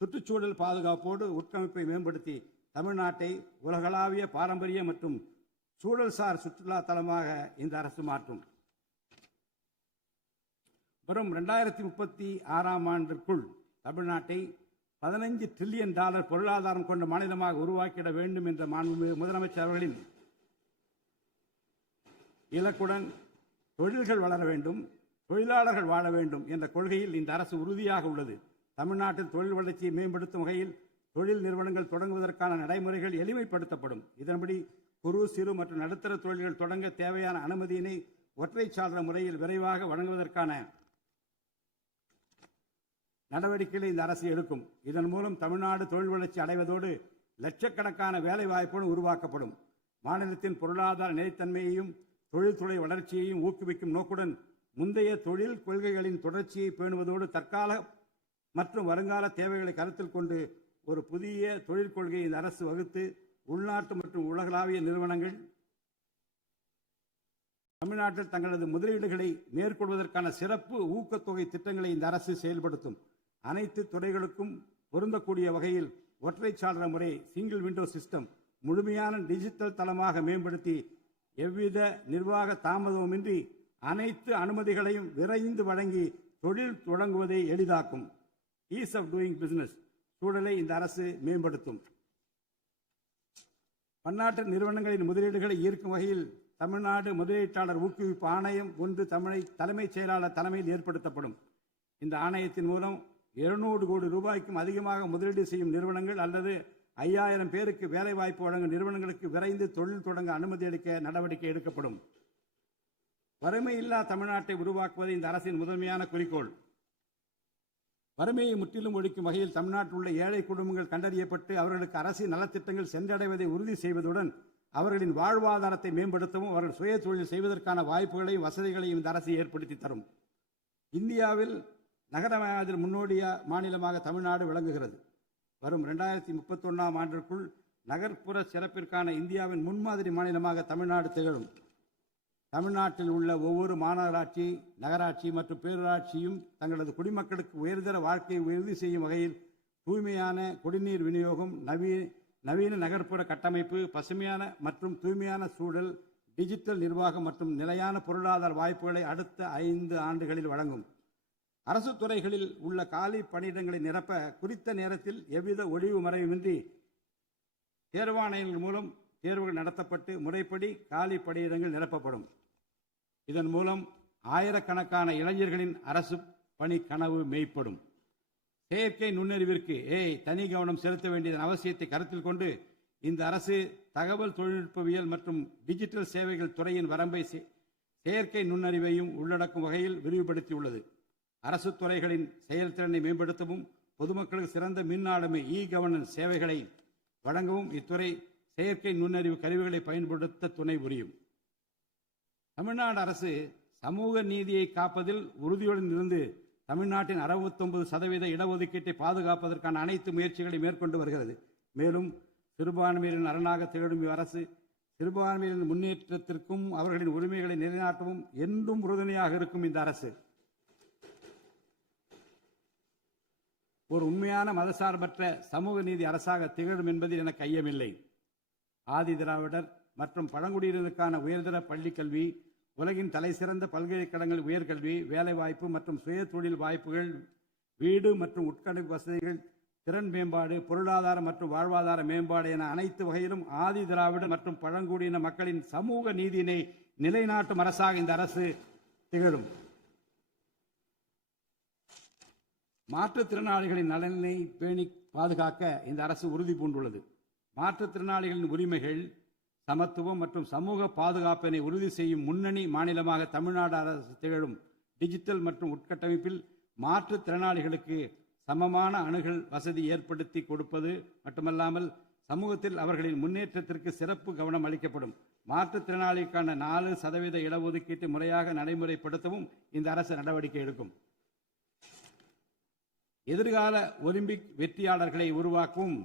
சுற்றுச்சூழல் பாதுகாப்போடு உட்கமைப்பை மேம்படுத்தி தமிழ்நாட்டை உலகளாவிய பாரம்பரிய மற்றும் சூழல்சார் சுற்றுலா தலமாக இந்த அரசு மாற்றும். வரும் 2036ஆம் ஆண்டிற்குள் தமிழ்நாட்டை $15 டிரில்லியன் பொருளாதாரம் கொண்ட மாநிலமாக உருவாக்கிட வேண்டும் என்ற முதலமைச்சர் அவர்களின் இலக்குடன் தொழில்கள் வளர வேண்டும், தொழிலாளர்கள் வாழ வேண்டும் என்ற கொள்கையில் இந்த அரசு உறுதியாக உள்ளது. தமிழ்நாட்டில் தொழில் வளர்ச்சியை மேம்படுத்தும் வகையில் தொழில் நிறுவனங்கள் தொடங்குவதற்கான நடைமுறைகள் எளிமைப்படுத்தப்படும். இதன்படி குறு, சிறு மற்றும் நடுத்தர தொழில்கள் தொடங்க தேவையான அனுமதியினை ஒற்றைச்சாளர முறையில் விரைவாக வழங்குவதற்கான நடவடிக்கைகளை இந்த அரசு எடுக்கும். இதன் மூலம் தமிழ்நாடு தொழில் வளர்ச்சி அடைவதோடு லட்சக்கணக்கான வேலை வாய்ப்புகள் உருவாக்கப்படும். மாநிலத்தின் பொருளாதார நிலைத்தன்மையையும் தொழில்துறை வளர்ச்சியையும் ஊக்குவிக்கும் நோக்குடன் முந்தைய தொழில் கொள்கைகளின் தொடர்ச்சியை பேணுவதோடு தற்கால மற்றும் வருங்கால தேவைகளை கருத்தில் கொண்டு ஒரு புதிய தொழில் கொள்கையை இந்த அரசு வகுத்து உள்நாட்டு மற்றும் உலகளாவிய நிறுவனங்கள் தமிழ்நாட்டில் தங்களது முதலீடுகளை மேற்கொள்வதற்கான சிறப்பு ஊக்கத்தொகை திட்டங்களை இந்த அரசு செயல்படுத்தும். அனைத்து துறைகளுக்கும் பொருந்தக்கூடிய வகையில் ஒற்றைச்சாளர முறை, சிங்கிள் விண்டோ சிஸ்டம் முழுமையான டிஜிட்டல் தளமாக மேம்படுத்தி எவ்வித நிர்வாக தாமதமுமின்றி அனைத்து அனுமதிகளையும் விரைந்து வழங்கி தொழில் தொடங்குவதை எளிதாக்கும். ஈஸ் ஆஃப் டூயிங் பிசினஸ் சூழலை இந்த அரசு மேம்படுத்தும். பன்னாட்டு நிறுவனங்களின் முதலீடுகளை ஈர்க்கும் வகையில் தமிழ்நாடு முதலீட்டாளர் ஊக்குவிப்பு ஆணையம் ஒன்று தலைமைச் செயலாளர் தலைமையில் ஏற்படுத்தப்படும். இந்த ஆணையத்தின் மூலம் 200 கோடி ரூபாய்க்கும் அதிகமாக முதலீடு செய்யும் நிறுவனங்கள் அல்லது 5000 பேருக்கு வேலைவாய்ப்பு வழங்கும் நிறுவனங்களுக்கு விரைந்து தொழில் தொடங்க அனுமதி அளிக்க நடவடிக்கை எடுக்கப்படும். வறுமையில்லா தமிழ்நாட்டை உருவாக்குவது இந்த அரசின் முதன்மையான குறிக்கோள். வறுமையை முற்றிலும் ஒழிக்கும் வகையில் தமிழ்நாட்டில் உள்ள ஏழை குடும்பங்கள் கண்டறியப்பட்டு அவர்களுக்கு அரசின் நலத்திட்டங்கள் சென்றடைவதை உறுதி செய்வதுடன் அவர்களின் வாழ்வாதாரத்தை மேம்படுத்தவும் அவர்கள் சுய தொழில் செய்வதற்கான வாய்ப்புகளையும் வசதிகளையும் இந்த அரசு ஏற்படுத்தி தரும். இந்தியாவில் நகரமயமாதல் முன்னோடிய மாநிலமாக தமிழ்நாடு விளங்குகிறது. வரும் 2031ஆம் ஆண்டிற்குள் நகர்ப்புற சிறப்பிற்கான இந்தியாவின் முன்மாதிரி மாநிலமாக தமிழ்நாடு திகழும். தமிழ்நாட்டில் உள்ள ஒவ்வொரு மாநகராட்சி, நகராட்சி மற்றும் பேரூராட்சியும் தங்களது குடிமக்களுக்கு உயர்தர வாழ்க்கையை உறுதி செய்யும் வகையில் தூய்மையான குடிநீர் விநியோகம், நவீன நகர்ப்புற கட்டமைப்பு, பசுமையான மற்றும் தூய்மையான சூழல், டிஜிட்டல் நிர்வாகம் மற்றும் நிலையான பொருளாதார வாய்ப்புகளை அடுத்த 5 ஆண்டுகளில் வழங்கும். அரசு துறைகளில் உள்ள காலி பணியிடங்களை நிரப்ப குறித்த நேரத்தில் எவ்வித ஒளிவு மறைவுமின்றி தேர்வாணையங்கள் மூலம் தேர்வுகள் நடத்தப்பட்டு முறைப்படி காலி பணியிடங்கள் நிரப்பப்படும். இதன் மூலம் ஆயிரக்கணக்கான இளைஞர்களின் அரசு பணி கனவு மெய்ப்படும். செயற்கை நுண்ணறிவிற்கு தனி கவனம் செலுத்த வேண்டியதன் அவசியத்தை கருத்தில் கொண்டு இந்த அரசு தகவல் தொழில்நுட்பவியல் மற்றும் டிஜிட்டல் சேவைகள் துறையின் வரம்பை செயற்கை நுண்ணறிவையும் உள்ளடக்கும் வகையில் விரிவுபடுத்தியுள்ளது. அரசு துறைகளின் செயல்திறனை மேம்படுத்தவும் பொதுமக்களுக்கு சிறந்த மின் ஆளுமை கவர்னன்ஸ் சேவைகளை வழங்கவும் இத்துறை செயற்கை நுண்ணறிவு கருவிகளை பயன்படுத்த துணை புரியும். தமிழ்நாடு அரசு சமூக நீதியை காப்பதில் உறுதியுடன் இருந்து தமிழ்நாட்டின் 69% இடஒதுக்கீட்டை பாதுகாப்பதற்கான அனைத்து முயற்சிகளை மேற்கொண்டு வருகிறது. மேலும் சிறுபான்மையினரின் அரணாக திகழும் அரசு சிறுபான்மையினரின் முன்னேற்றத்திற்கும் அவர்களின் உரிமைகளை நிலைநாட்டவும் என்றும் உறுதுணையாக இருக்கும். இந்த அரசு ஒரு உண்மையான மதசார்பற்ற சமூக நீதி அரசாக திகழும் என்பதில் எனக்கு ஐயமில்லை. ஆதி திராவிடர் மற்றும் பழங்குடியினருக்கான உயர்தர பள்ளி கல்வி, உலகின் தலைசிறந்த பல்கலைக்கழகங்கள், உயர்கல்வி, வேலைவாய்ப்பு மற்றும் சுய தொழில் வாய்ப்புகள், வீடு மற்றும் உட்கட்டமைப்பு வசதிகள், திறன் மேம்பாடு, பொருளாதார மற்றும் வாழ்வாதார மேம்பாடு என அனைத்து வகையிலும் ஆதி திராவிடர் மற்றும் பழங்குடியின மக்களின் சமூக நீதியினை நிலைநாட்டும் அரசாக இந்த அரசு திகழும். மாற்றுத்திறனாளிகளின் நலனை பேணி பாதுகாக்க இந்த அரசு உறுதி பூண்டுள்ளது. மாற்றுத்திறனாளிகளின் உரிமைகள், சமத்துவம் மற்றும் சமூக பாதுகாப்பினை உறுதி செய்யும் முன்னணி மாநிலமாக தமிழ்நாடு அரசு திகழும். டிஜிட்டல் மற்றும் உட்கட்டமைப்பில் மாற்றுத்திறனாளிகளுக்கு சமமான அணுகல் வசதி ஏற்படுத்தி கொடுப்பது மட்டுமல்லாமல் சமூகத்தில் அவர்களின் முன்னேற்றத்திற்கு சிறப்பு கவனம் அளிக்கப்படும். மாற்றுத்திறனாளிக்கான 4% இடஒதுக்கீட்டு முறையாக நடைமுறைப்படுத்தவும் இந்த அரசு நடவடிக்கை எடுக்கும். எதிர்கால ஒலிம்பிக் வெற்றியாளர்களை உருவாக்கவும்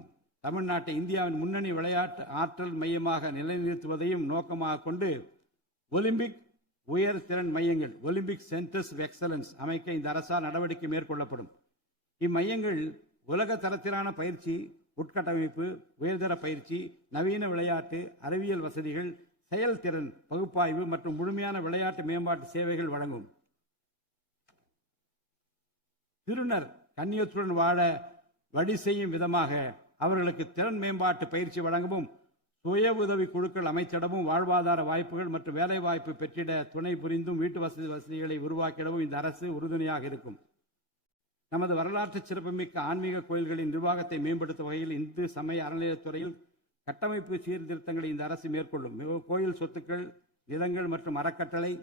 தமிழ்நாட்டை இந்தியாவின் முன்னணி விளையாட்டு ஆற்றல் மையமாக நிலைநிறுத்துவதையும் நோக்கமாக கொண்டு ஒலிம்பிக் உயர் திறன் மையங்கள், ஒலிம்பிக் சென்டர்ஸ் ஆஃப் எக்ஸலன்ஸ் அமைக்க இந்த அரசால் நடவடிக்கை மேற்கொள்ளப்படும். இம்மையங்கள் உலக தரத்திலான பயிற்சி, உட்கட்டமைப்பு, உயர்தர பயிற்சி, நவீன விளையாட்டு, அறிவியல் வசதிகள், செயல்திறன் பகுப்பாய்வு மற்றும் முழுமையான விளையாட்டு மேம்பாட்டு சேவைகள் வழங்கும். திருநர் கண்ணியத்துடன் வாழ வழி செய்யும் விதமாக அவர்களுக்கு திறன் மேம்பாட்டு பயிற்சி வழங்கவும், சுய உதவி குழுக்கள் அமைத்திடவும், வாழ்வாதார வாய்ப்புகள் மற்றும் வேலை வாய்ப்பு பெற்றிட துணை புரிந்தும் வீட்டு வசதிகளை உருவாக்கிடவும் இந்த அரசு உறுதுணையாக இருக்கும். நமது வரலாற்று சிறப்புமிக்க ஆன்மீக கோயில்களின் நிர்வாகத்தை மேம்படுத்தும் வகையில் இந்து சமய அறநிலையத்துறையில் கட்டமைப்பு சீர்திருத்தங்களை இந்த அரசு மேற்கொள்ளும். கோயில் சொத்துக்கள், நிலங்கள் மற்றும் அறக்கட்டளை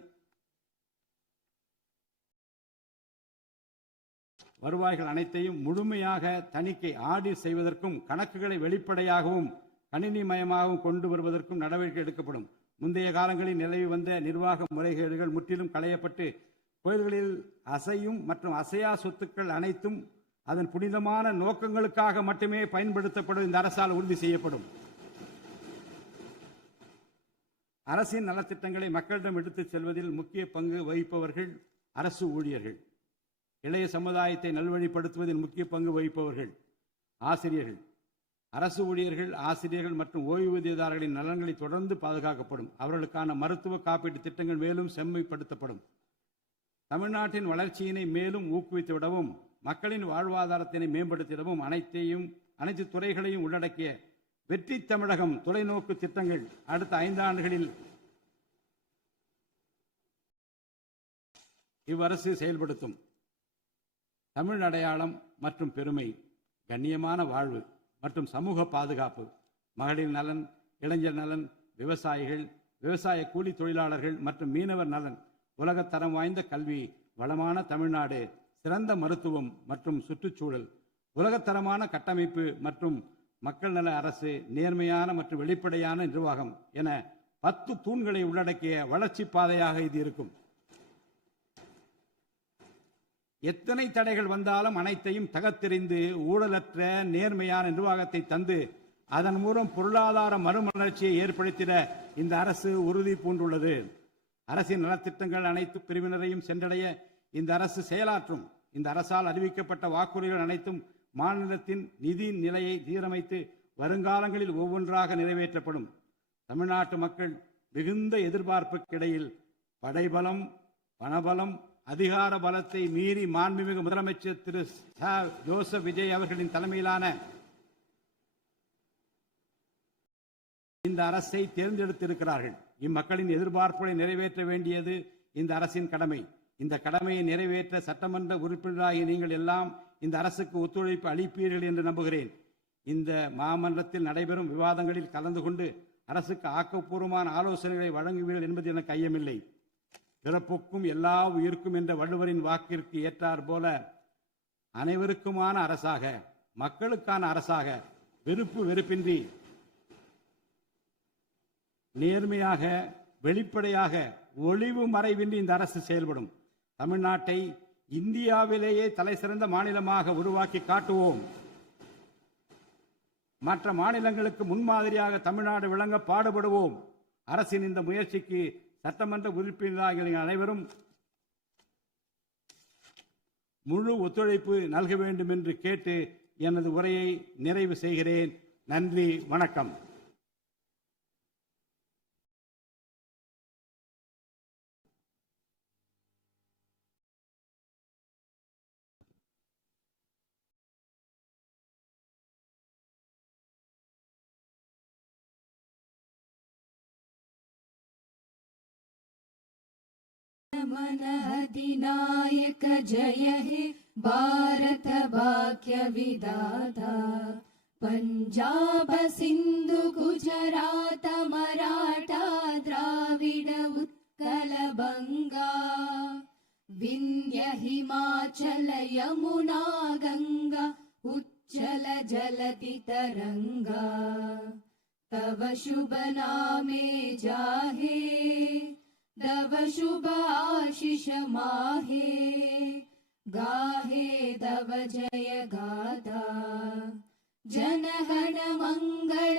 வருவாய்கள் அனைத்தையும் முழுமையாக தணிக்கை ஆடிட் செய்வதற்கும் கணக்குகளை வெளிப்படையாகவும் கணினிமயமாகவும் கொண்டு வருவதற்கும் நடவடிக்கை எடுக்கப்படும். முந்தைய காலங்களில் நிலவி வந்த நிர்வாக முறைகேடுகள் முற்றிலும் களையப்பட்டு கோயில்களில் அசையும் மற்றும் அசையா சொத்துக்கள் அனைத்தும் அதன் புனிதமான நோக்கங்களுக்காக மட்டுமே பயன்படுத்தப்படும் இந்த அரசால் உறுதி செய்யப்படும். அரசின் நலத்திட்டங்களை மக்களிடம் எடுத்துச் செல்வதில் முக்கிய பங்கு வகிப்பவர்கள் அரசு ஊழியர்கள். இளைய சமுதாயத்தை நல்வழிப்படுத்துவதில் முக்கிய பங்கு வகிப்பவர்கள் ஆசிரியர்கள். அரசு ஊழியர்கள், ஆசிரியர்கள் மற்றும் ஓய்வூதியதாரர்களின் நலன்களை தொடர்ந்து பாதுகாக்கப்படும். அவர்களுக்கான மருத்துவ காப்பீட்டு திட்டங்கள் மேலும் செம்மைப்படுத்தப்படும். தமிழ்நாட்டின் வளர்ச்சியினை மேலும் ஊக்குவித்துவிடவும், மக்களின் வாழ்வாதாரத்தினை மேம்படுத்திடவும் அனைத்து துறைகளையும் உள்ளடக்கிய வெற்றி தமிழகம் தொலைநோக்கு திட்டங்கள் அடுத்த 5 ஆண்டுகளில் இவ்வரசு செயல்படுத்தும். தமிழ் அடையாளம் மற்றும் பெருமை, கண்ணியமான வாழ்வு மற்றும் சமூக பாதுகாப்பு, மகளிர் நலன், இளைஞர் நலன், விவசாயிகள், விவசாய கூலி தொழிலாளர்கள் மற்றும் மீனவர் நலன், உலகத்தரம் வாய்ந்த கல்வி, வளமான தமிழ்நாடு, சிறந்த மருத்துவம் மற்றும் சுற்றுச்சூழல், உலகத்தரமான கட்டமைப்பு மற்றும் மக்கள் நல அரசு, நேர்மையான மற்றும் வெளிப்படையான நிர்வாகம் என 10 தூண்களை உள்ளடக்கிய வளர்ச்சி பாதையாக இது இருக்கும். எத்தனை தடைகள் வந்தாலும் அனைத்தையும் தகர்த்தெறிந்து ஊழலற்ற நேர்மையான நிர்வாகத்தை தந்து அதன் மூலம் பொருளாதார மறுமலர்ச்சியை ஏற்படுத்திட இந்த அரசு உறுதி பூண்டுள்ளது. அரசின் நலத்திட்டங்கள் அனைத்து பிரிவினரையும் சென்றடைய இந்த அரசு செயலாற்றும். இந்த அரசால் அறிவிக்கப்பட்ட வாக்குறுதிகள் அனைத்தும் மாநிலத்தின் நிதி நிலையை சீரமைத்து வருங்காலங்களில் ஒவ்வொன்றாக நிறைவேற்றப்படும். தமிழ்நாட்டு மக்கள் மிகுந்த எதிர்பார்ப்புக்கிடையில் படைபலம், பணபலம், அதிகார பலத்தை மீறி மாண்புமிகு முதலமைச்சர் திரு ஜோசப் விஜய் அவர்களின் தலைமையிலான இந்த அரசை தேர்ந்தெடுத்திருக்கிறார்கள். இம்மக்களின் எதிர்பார்ப்புகளை நிறைவேற்ற வேண்டியது இந்த அரசின் கடமை. இந்த கடமையை நிறைவேற்ற சட்டமன்ற உறுப்பினராகிய நீங்கள் எல்லாம் இந்த அரசுக்கு ஒத்துழைப்பு அளிப்பீர்கள் என்று நம்புகிறேன். இந்த மாமன்றத்தில் நடைபெறும் விவாதங்களில் கலந்து கொண்டு அரசுக்கு ஆக்கப்பூர்வமான ஆலோசனைகளை வழங்குவீர்கள் என்பது எனக்கு ஐயமில்லை. பிறப்புக்கும் எல்லா உயிர்க்கும் என்ற வள்ளுவரின் வாக்கிற்கு ஏற்றார் போல அனைவருக்குமான அரசாக, மக்களுக்கான அரசாக, வெறுப்பின்றி நேர்மையாக, வெளிப்படையாக, ஒளிவு மறைவின்றி இந்த அரசு செயல்படும். தமிழ்நாட்டை இந்தியாவிலேயே தலைசிறந்த மாநிலமாக உருவாக்கி காட்டுவோம். மற்ற மாநிலங்களுக்கு முன்மாதிரியாக தமிழ்நாடு விளங்க பாடுபடுவோம். அரசின் இந்த முயற்சிக்கு சட்டமன்ற உறுப்பினர்கள் அனைவரும் முழு ஒத்துழைப்பு நல்க வேண்டும் என்று கேட்டு எனது உரையை நிறைவு செய்கிறேன். நன்றி, வணக்கம். मन अधिनायक जय हे भारत भाग्य विधाता पंजाब सिंधु गुजरात मराठा द्राविड उत्कल बंगा विंध्य हिमाचल यमुना गंगा उच्चल जलति तरंगा तव शुभ नामे जाहे तव शुभ आशीष माहे गाहे तव जय गाथा जनगण मंगल